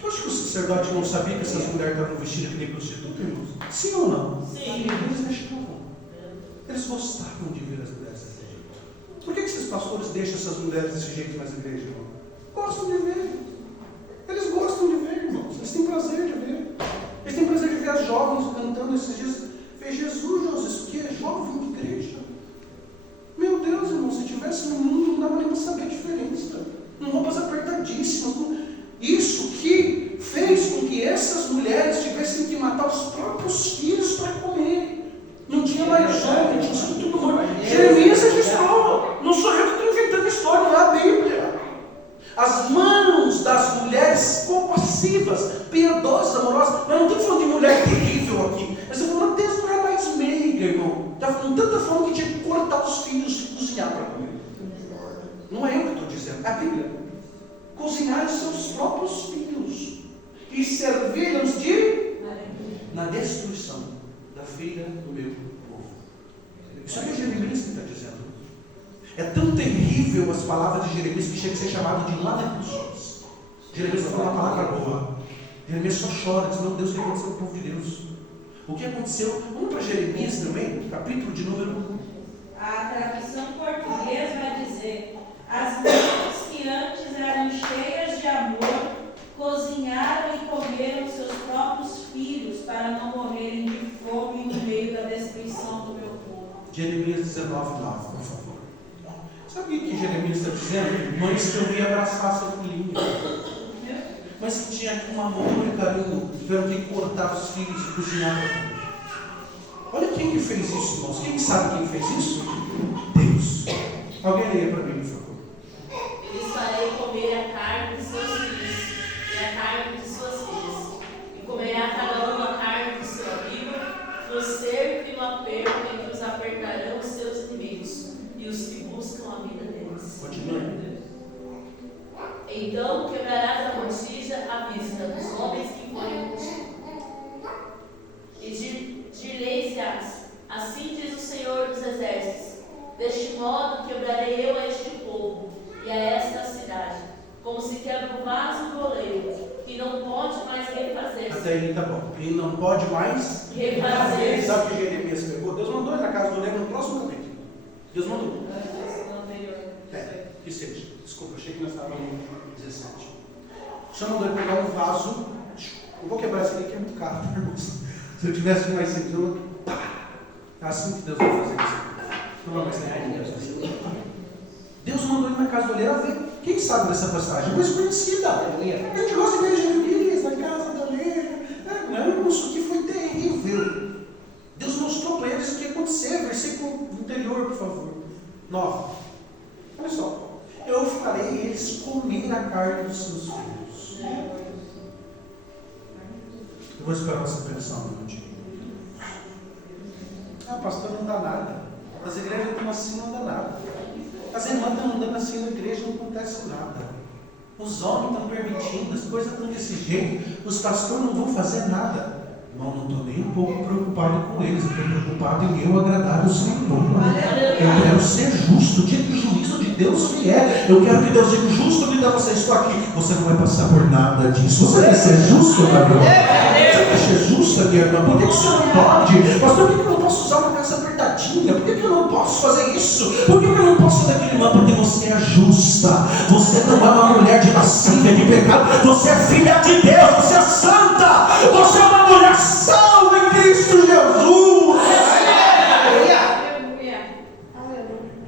Tu acha que o sacerdote não sabia que essas mulheres estavam vestidas que nem prostituta, irmãos? Sim ou não? Sim. Eles deixavam. Eles gostavam de ver as mulheres desse jeito. Por que esses pastores deixam essas mulheres desse jeito nas igrejas, irmão? Gostam de ver. Eles gostam de ver, irmãos. Eles têm prazer de ver. Eles têm prazer de ver as jovens cantando esses dias. Fez Jesus, José, isso que é jovem de igreja. Meu Deus, irmão, se tivesse no mundo, não dava nem para saber a diferença. Com roupas apertadíssimas. Isso que fez com compassivas, piedosas, amorosas. Mas não estou falando de mulher terrível aqui. Mas eu estou falando de mulher mais meiga, irmão. Está com tanta fome que tinha que cortar os filhos e cozinhar para comer. Não é eu que estou dizendo, é a Bíblia. Cozinhar os seus próprios filhos e servi-los na destruição da filha do meu povo. Isso é que Jeremias está dizendo. É tão terrível as palavras de Jeremias que chega a ser chamado de lamentações. Jeremias está falando uma palavra boa. Jeremias só chora, diz: meu Deus, o que aconteceu com o povo de Deus? O que aconteceu? Vamos para Jeremias também, capítulo de número 1. A tradução portuguesa vai dizer: as mãos que antes eram cheias de amor cozinharam e comeram seus próprios filhos para não morrerem de fome no meio da destruição do meu povo. Jeremias 19:9, por favor. Sabe o que Jeremias está dizendo? Mães que eu ia abraçar seu filhinho, mas que tinha um amor e carinho, tiveram que cortar os filhos e cozinhar. Olha quem que fez isso, irmãos. Quem sabe quem fez isso? Deus. Alguém leia para mim, por favor. Lhes farei comer a carne de seus filhos e a carne de suas filhas, e comerá cada um a carne de seu amigo, no cerco e no aperto em que os apertarão os seus inimigos e os que buscam a vida deles. Continue. Então quebrarás a botija à vista dos homens que forem contigo. E dir-lhes-ás: assim diz o Senhor dos Exércitos, deste modo quebrarei eu a este povo e a esta cidade, como se quebra o vaso do oleiro, que não pode mais refazer-se. Até aí tá bom. E não pode mais Refazer-se. Sabe o que Jeremias pegou? Deus mandou ele na casa do Lego no próximo capítulo. Deus mandou. Que seja. Desculpa, achei que nós estávamos no 17. O Senhor mandou ele pegar um vaso. Eu vou quebrar esse aqui que é muito caro, irmãos. Se eu tivesse mais centro, pá! É assim que Deus vai fazer isso. Não, mas Deus mandou ele na casa do oleiro a ver. Quem sabe dessa passagem? Mas conhecida. A gente gosta de ver Jeremias na casa do oleiro. Não, isso aqui foi terrível. Deus mostrou para eles o que ia acontecer. Versículo anterior, por favor. 9. Olha só. Eu farei eles comer a carne dos seus filhos. Eu vou esperar você pensar um minutinho. Pastor, não dá nada. As igrejas estão assim, não dá nada. As irmãs estão andando assim na igreja, não acontece nada. Os homens estão permitindo, as coisas estão desse jeito. Os pastores não vão fazer nada. Irmão, não estou nem um pouco preocupado com eles. Eu estou preocupado em eu agradar o Senhor. Eu quero ser justo. O dia que o juízo de Deus vier, eu quero que Deus diga: justo me dá você, estou aqui. Você não vai passar por nada disso. Você quer ser justo, Gabriel? Você quer ser justa, minha irmã? Por que você não pode? Pastor, por que eu não posso usar uma casa apertadinha? Por que eu não posso fazer isso? Por que eu não posso fazer aquilo? Irmã, porque você é justa. Você não é uma mulher de lascívia, de pecado. Você é filha de Deus. Você é santa. Você é uma mulher salva em Cristo Jesus.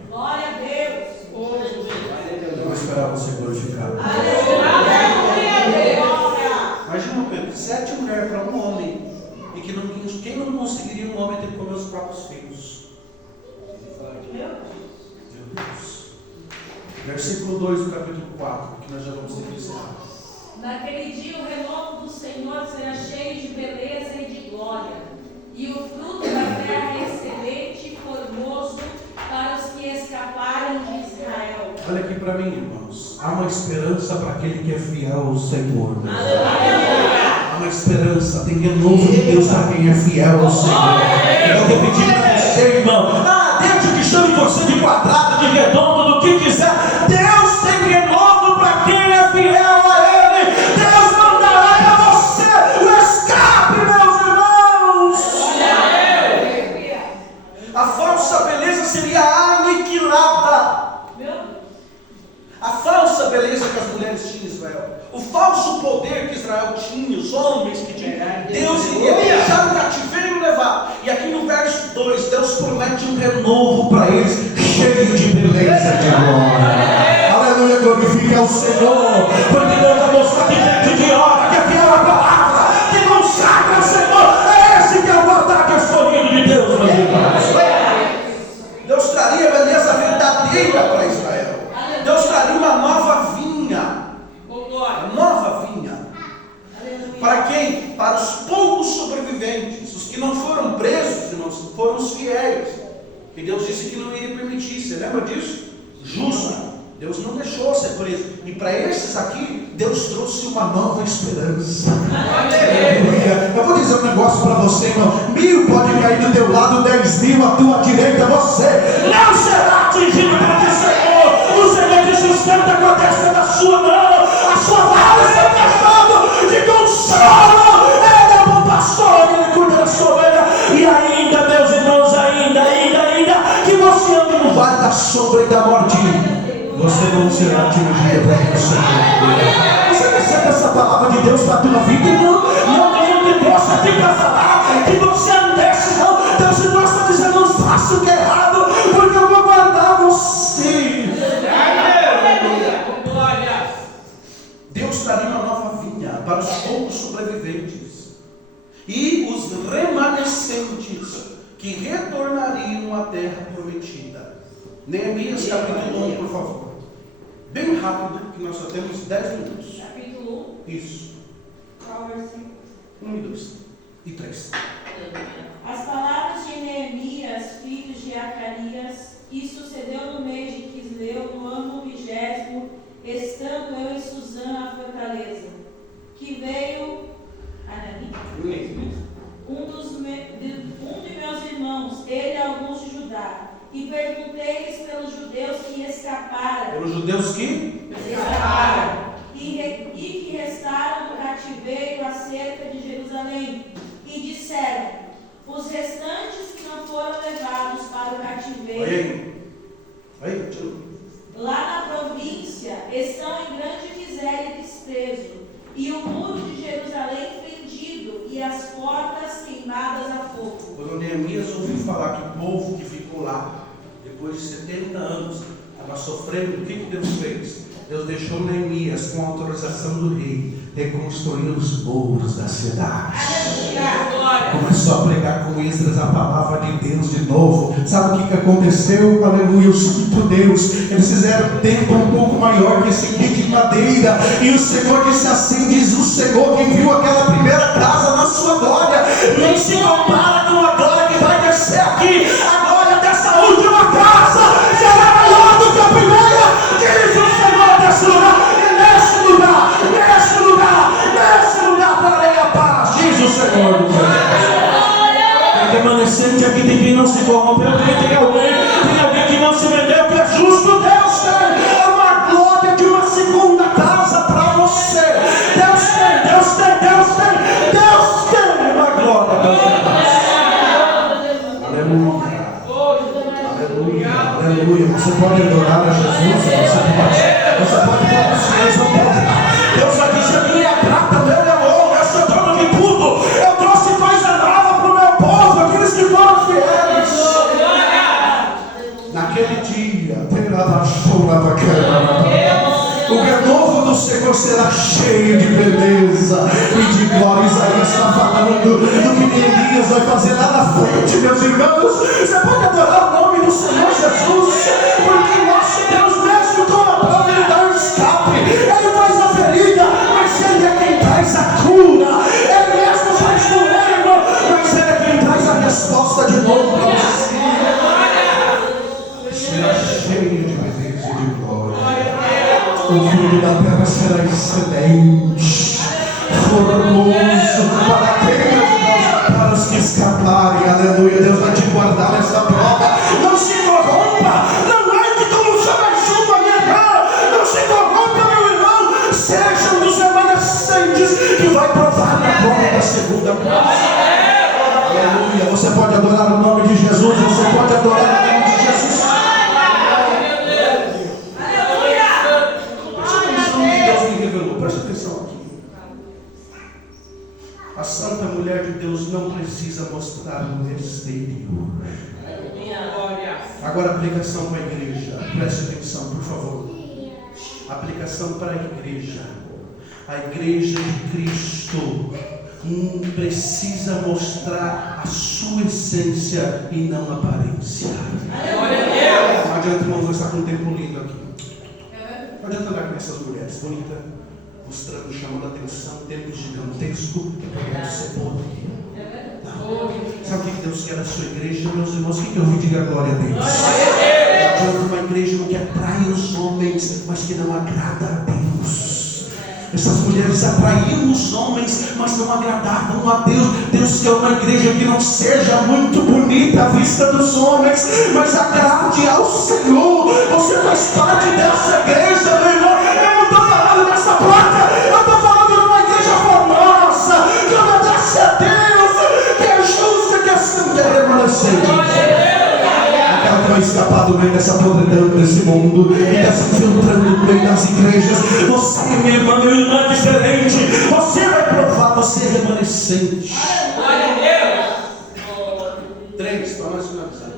Glória a Deus. Eu vou esperar você glorificar. Imagina, Pedro, 7 mulheres para um homem. E que quem não conseguiria um homem ter que comer os próprios filhos? Meu Deus. Versículo 2 do capítulo 4, que nós já vamos ter que encerrar. Naquele dia o renovo do Senhor será cheio de beleza e de glória, e o fruto da terra excelente e formoso para os que escaparem de Israel. Olha aqui para mim, irmãos. Há uma esperança para aquele que é fiel ao Senhor. Há uma esperança, tem renovo de Deus para quem é fiel ao Senhor. Eu vou pedir para você, irmão. Desde que chame você de quadrado, de redondo, do que quiser. Deus tem renovo para quem é fiel a Ele. Deus mandará a você o escape, meus irmãos. A falsa beleza seria aniquilada. A falsa beleza que as mulheres tinham em Israel, o falso poder que Israel tinha, os homens que tinham, Deus iria deixar o cativeiro e levar. E aqui no verso 2, Deus promete um renovo para eles, cheio de beleza e de glória. Aleluia, glorifique ao Senhor, porque Deus vai mostrar que gente que ora, que é fiel à palavra, que consagra ao Senhor. É esse que é o ataque escolhido de Deus, meus irmãos. Deus traria beleza verdadeira para Israel. Deus traria uma nova vinha. Nova vinha. lembra disso? Justo. Deus não deixou ser preso. E para esses aqui, Deus trouxe uma nova esperança. Aleluia. Eu vou dizer um negócio para você, irmão. 1000 pode cair do teu lado, 10.000 à tua direita. Você não será atingido pelo Senhor. O Senhor te sustenta com a destra da sua mão. A sua vara está cachando de consolo. Ele é bom pastor, ele cuida da sua ovelha. E ainda, meus irmãos, ainda, que você ande no vale da sombra e da morte, você não será atingido pelo Senhor. Você recebe essa palavra de Deus para a tua vida, irmão? Não te trouxe aqui para falar que você não desce, não. Deus está dizendo, não faça o que é errado, porque eu vou guardar você. Deus daria uma nova vinha para os poucos sobreviventes e os remanescentes que retornariam à terra prometida. Neemias capítulo 1, por favor. Bem rápido, que nós só temos 10 minutos. Capítulo 1. Isso. Qual versículo? 1 e 2 e 3. As palavras de Neemias, filho de Acarias, que sucedeu no mês de Quisleu, no ano 20º, estando eu em Suzã, a fortaleza, que veio Anani, um de meus irmãos, ele e alguns de Judá, e perguntei-lhes pelos judeus que escaparam. Pelos judeus que? Escaparam. E que restaram do cativeiro acerca de Jerusalém. E disseram: os restantes que não foram levados para o cativeiro, lá na província, estão em grande miséria e desprezo, e o muro de Jerusalém fendido, e as portas queimadas a fogo. Quando Neemias ouviu falar que o povo que ficou lá, depois de 70 anos, estava sofrendo, o que Deus fez? Deus deixou Neemias, com a autorização do rei, reconstruir os muros da cidade. Começou a pregar com Esdras a palavra de Deus de novo. Sabe o que aconteceu? Aleluia, o Espírito de Deus. Eles fizeram um templo um pouco maior que esse aqui de madeira. E o Senhor disse assim: diz o Senhor que viu aquela primeira casa na sua glória, nem se compara com a glória que vai descer aqui. A glória dessa última casa será maior do que a primeira. Diz o Senhor desse lugar. Nesse lugar trarei a paz, diz o Senhor do céu. Tem remanescente aqui, tem quem não se corrompeu, tem alguém que não se vendeu, que é justo. Deus tem uma glória de uma segunda casa para você. Deus tem uma glória para você. Aleluia. Você pode adorar a Jesus, você pode pronunciar. Deus já disse: a minha prata, meu leão, eu sou dono de tudo. Eu trouxe coisa nova para o meu povo, aqueles que foram fiéis. Naquele dia, o renovo do Senhor será cheio de beleza e de glória. Isaías está falando do que Neemias vai fazer lá na frente, meus irmãos. Você pode adorar o nome do Senhor Jesus, porque nosso Deus, mesmo com a prova, ele dá um escape. Ele faz a ferida, mas ele é quem traz a cura. Ele mesmo faz doer, irmão, mas ele é quem traz a resposta de novo para você. Será cheio de beleza e de glória. O filho da terra será excelente, formoso para aqueles, para os que escaparem. Aleluia. Deus vai te guardar nessa prova. Não se corrompa. Não ande como chama chuva, minha irmã. Não se corrompa, meu irmão. Seja um dos remanescentes que vai provar na prova da segunda prova. Aleluia. Você pode adorar o nome de Jesus. Você pode adorar o nome de Jesus. Presta atenção aqui. A santa mulher de Deus não precisa mostrar no exterior. Agora, aplicação para a igreja. Preste atenção, por favor. Aplicação para a igreja. A igreja de Cristo precisa mostrar a sua essência e não a aparência. Não adianta, irmão, nós estar com um tempo lindo aqui. Não adianta andar com essas mulheres bonitas, mostrando, chamando a atenção, tempo gigantesco, querendo ser podre. Sabe o que Deus quer na sua igreja, meus irmãos? O que eu vi? Diga a glória a Deus. falando de uma igreja que atrai os homens, mas que não agrada a Deus. Essas mulheres atraíam os homens, mas não agradavam a Deus. Deus quer uma igreja que não seja muito bonita à vista dos homens, mas agrade ao Senhor. Você faz parte dessa igreja, meu irmão. Eu não estou falando dessa placa, eu estou falando de uma igreja formosa, que obedece a Deus, que é justa, que é santa, que é remanescente. Aquela que vai escapar do meio dessa podridão desse mundo e está se infiltrando no meio das igrejas. Você, minha irmã, meu irmão, é diferente. Você vai provar, você é remanescente. Glória a Deus. 3, para nós finalizar.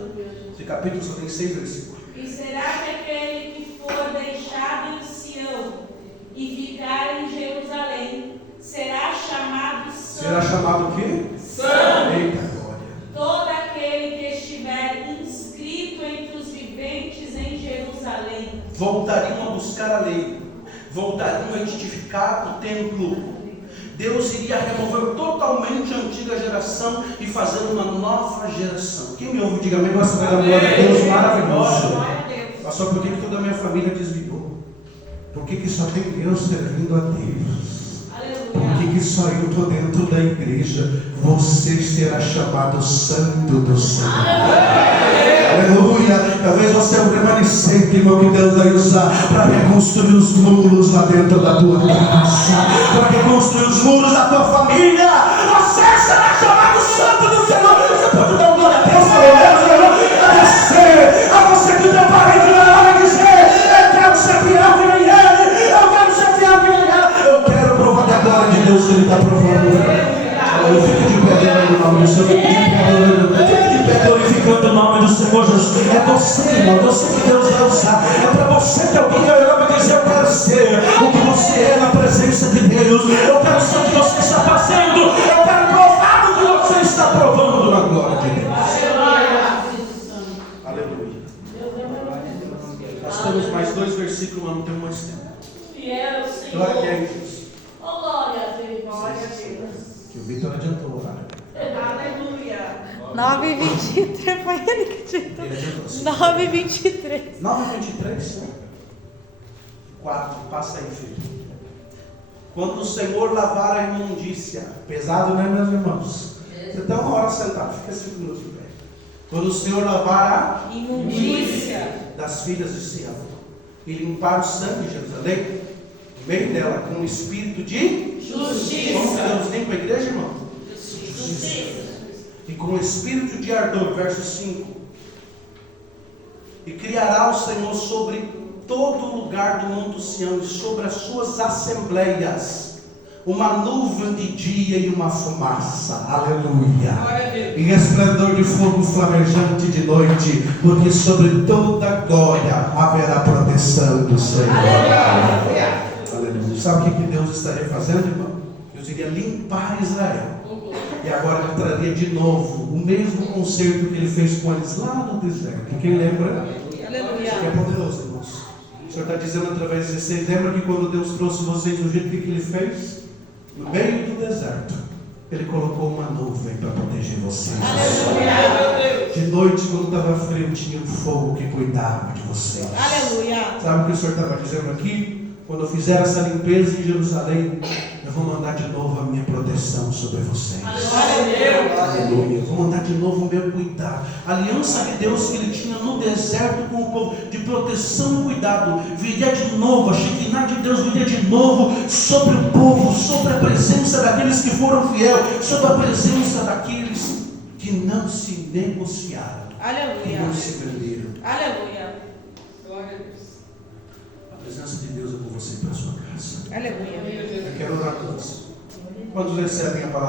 Esse capítulo só tem 6 versículos. E será que aquele que for deixado em Sião e ficar em Jerusalém será chamado santo? Será chamado o quê? Santo. Eita glória. Todo aquele que estiver inscrito entre os viventes em Jerusalém. Voltariam a buscar a lei, voltariam a edificar o templo. Deus iria remover totalmente a antiga geração e fazer uma nova geração. Quem me ouve, diga amém, gosta da glória a Deus, maravilhoso. Glória a Deus. Pastor, por que toda a minha família desviou? Por que só tem eu servindo a Deus? Por que só eu estou dentro da igreja? Você será chamado santo do Senhor. Aleluia. Talvez você é um remanescente, irmão, que Deus vai usar para reconstruir os muros lá dentro da tua casa, para reconstruir os muros da tua família. Você será chamado santo do Senhor. Você pode dar um glória a Deus, pelo menos, a você que teu parente vai dizer: eu quero ser fiel que nem ele, eu quero ser fiel que nem ele. Eu quero provar da glória de Deus que ele está provando. Fica de pé no nome do Senhor. Fica de pé glorificando o nome do Senhor Jesus. É você, irmão, você que Deus vai usar. É para você que alguém vai olhar e dizer: eu quero ser o que você é na presença de Deus. Eu quero ser o que você está fazendo. Eu quero provar o que você está provando na glória de Deus. Aleluia. Nós temos mais 2 versículos, mas não temos mais tempo. Fiel Glória a Senhor. Deus. Oh, glória a Deus. Glória a Deus. Que o Vitor adiantou o horário. Aleluia. 9h23, foi ele que adiantou. Ele adiantou. 9h23. 9:23, 4, passa aí, filho. Quando o Senhor lavar a imundícia, pesado, né, meus irmãos? Você está uma hora sentado, fica 5 minutos de pé. Quando o Senhor lavar a Imundícia das filhas de Sião e limpar o sangue de Jerusalém, no meio dela, com um espírito de Justiça. Como que Deus limpa a igreja, irmão? Justiça. E com espírito de ardor, verso 5. E criará o Senhor sobre todo o lugar do monte Sião e sobre as suas assembleias uma nuvem de dia e uma fumaça. Aleluia. E resplendor de fogo flamejante de noite, porque sobre toda glória haverá proteção do Senhor. Aleluia. Sabe o que Deus estaria fazendo, irmão? Deus iria limpar Israel. E agora ele traria de novo o mesmo concerto que ele fez com eles lá no deserto. Quem lembra? Aleluia. Isso aqui é poderoso, irmãos. O Senhor está dizendo através de vocês: lembra que quando Deus trouxe vocês do jeito que ele fez? No meio do deserto, ele colocou uma nuvem para proteger vocês. Aleluia. De noite, quando estava frio, tinha um fogo que cuidava de vocês. Aleluia. Sabe o que o Senhor estava dizendo aqui? Quando eu fizer essa limpeza em Jerusalém, eu vou mandar de novo a minha proteção sobre vocês. Aleluia. Eu vou mandar de novo o meu cuidado. A aliança de Deus que ele tinha no deserto com o povo, de proteção e cuidado, viria de novo. A Shekinah de Deus viria de novo sobre o povo, sobre a presença daqueles que foram fiéis, sobre a presença daqueles que não se negociaram, que Aleluia. não se venderam. Aleluia. Glória a Deus. A presença de Deus é com você e para a sua casa. Aleluia. Eu quero orar com você. Quantos recebem a palavra?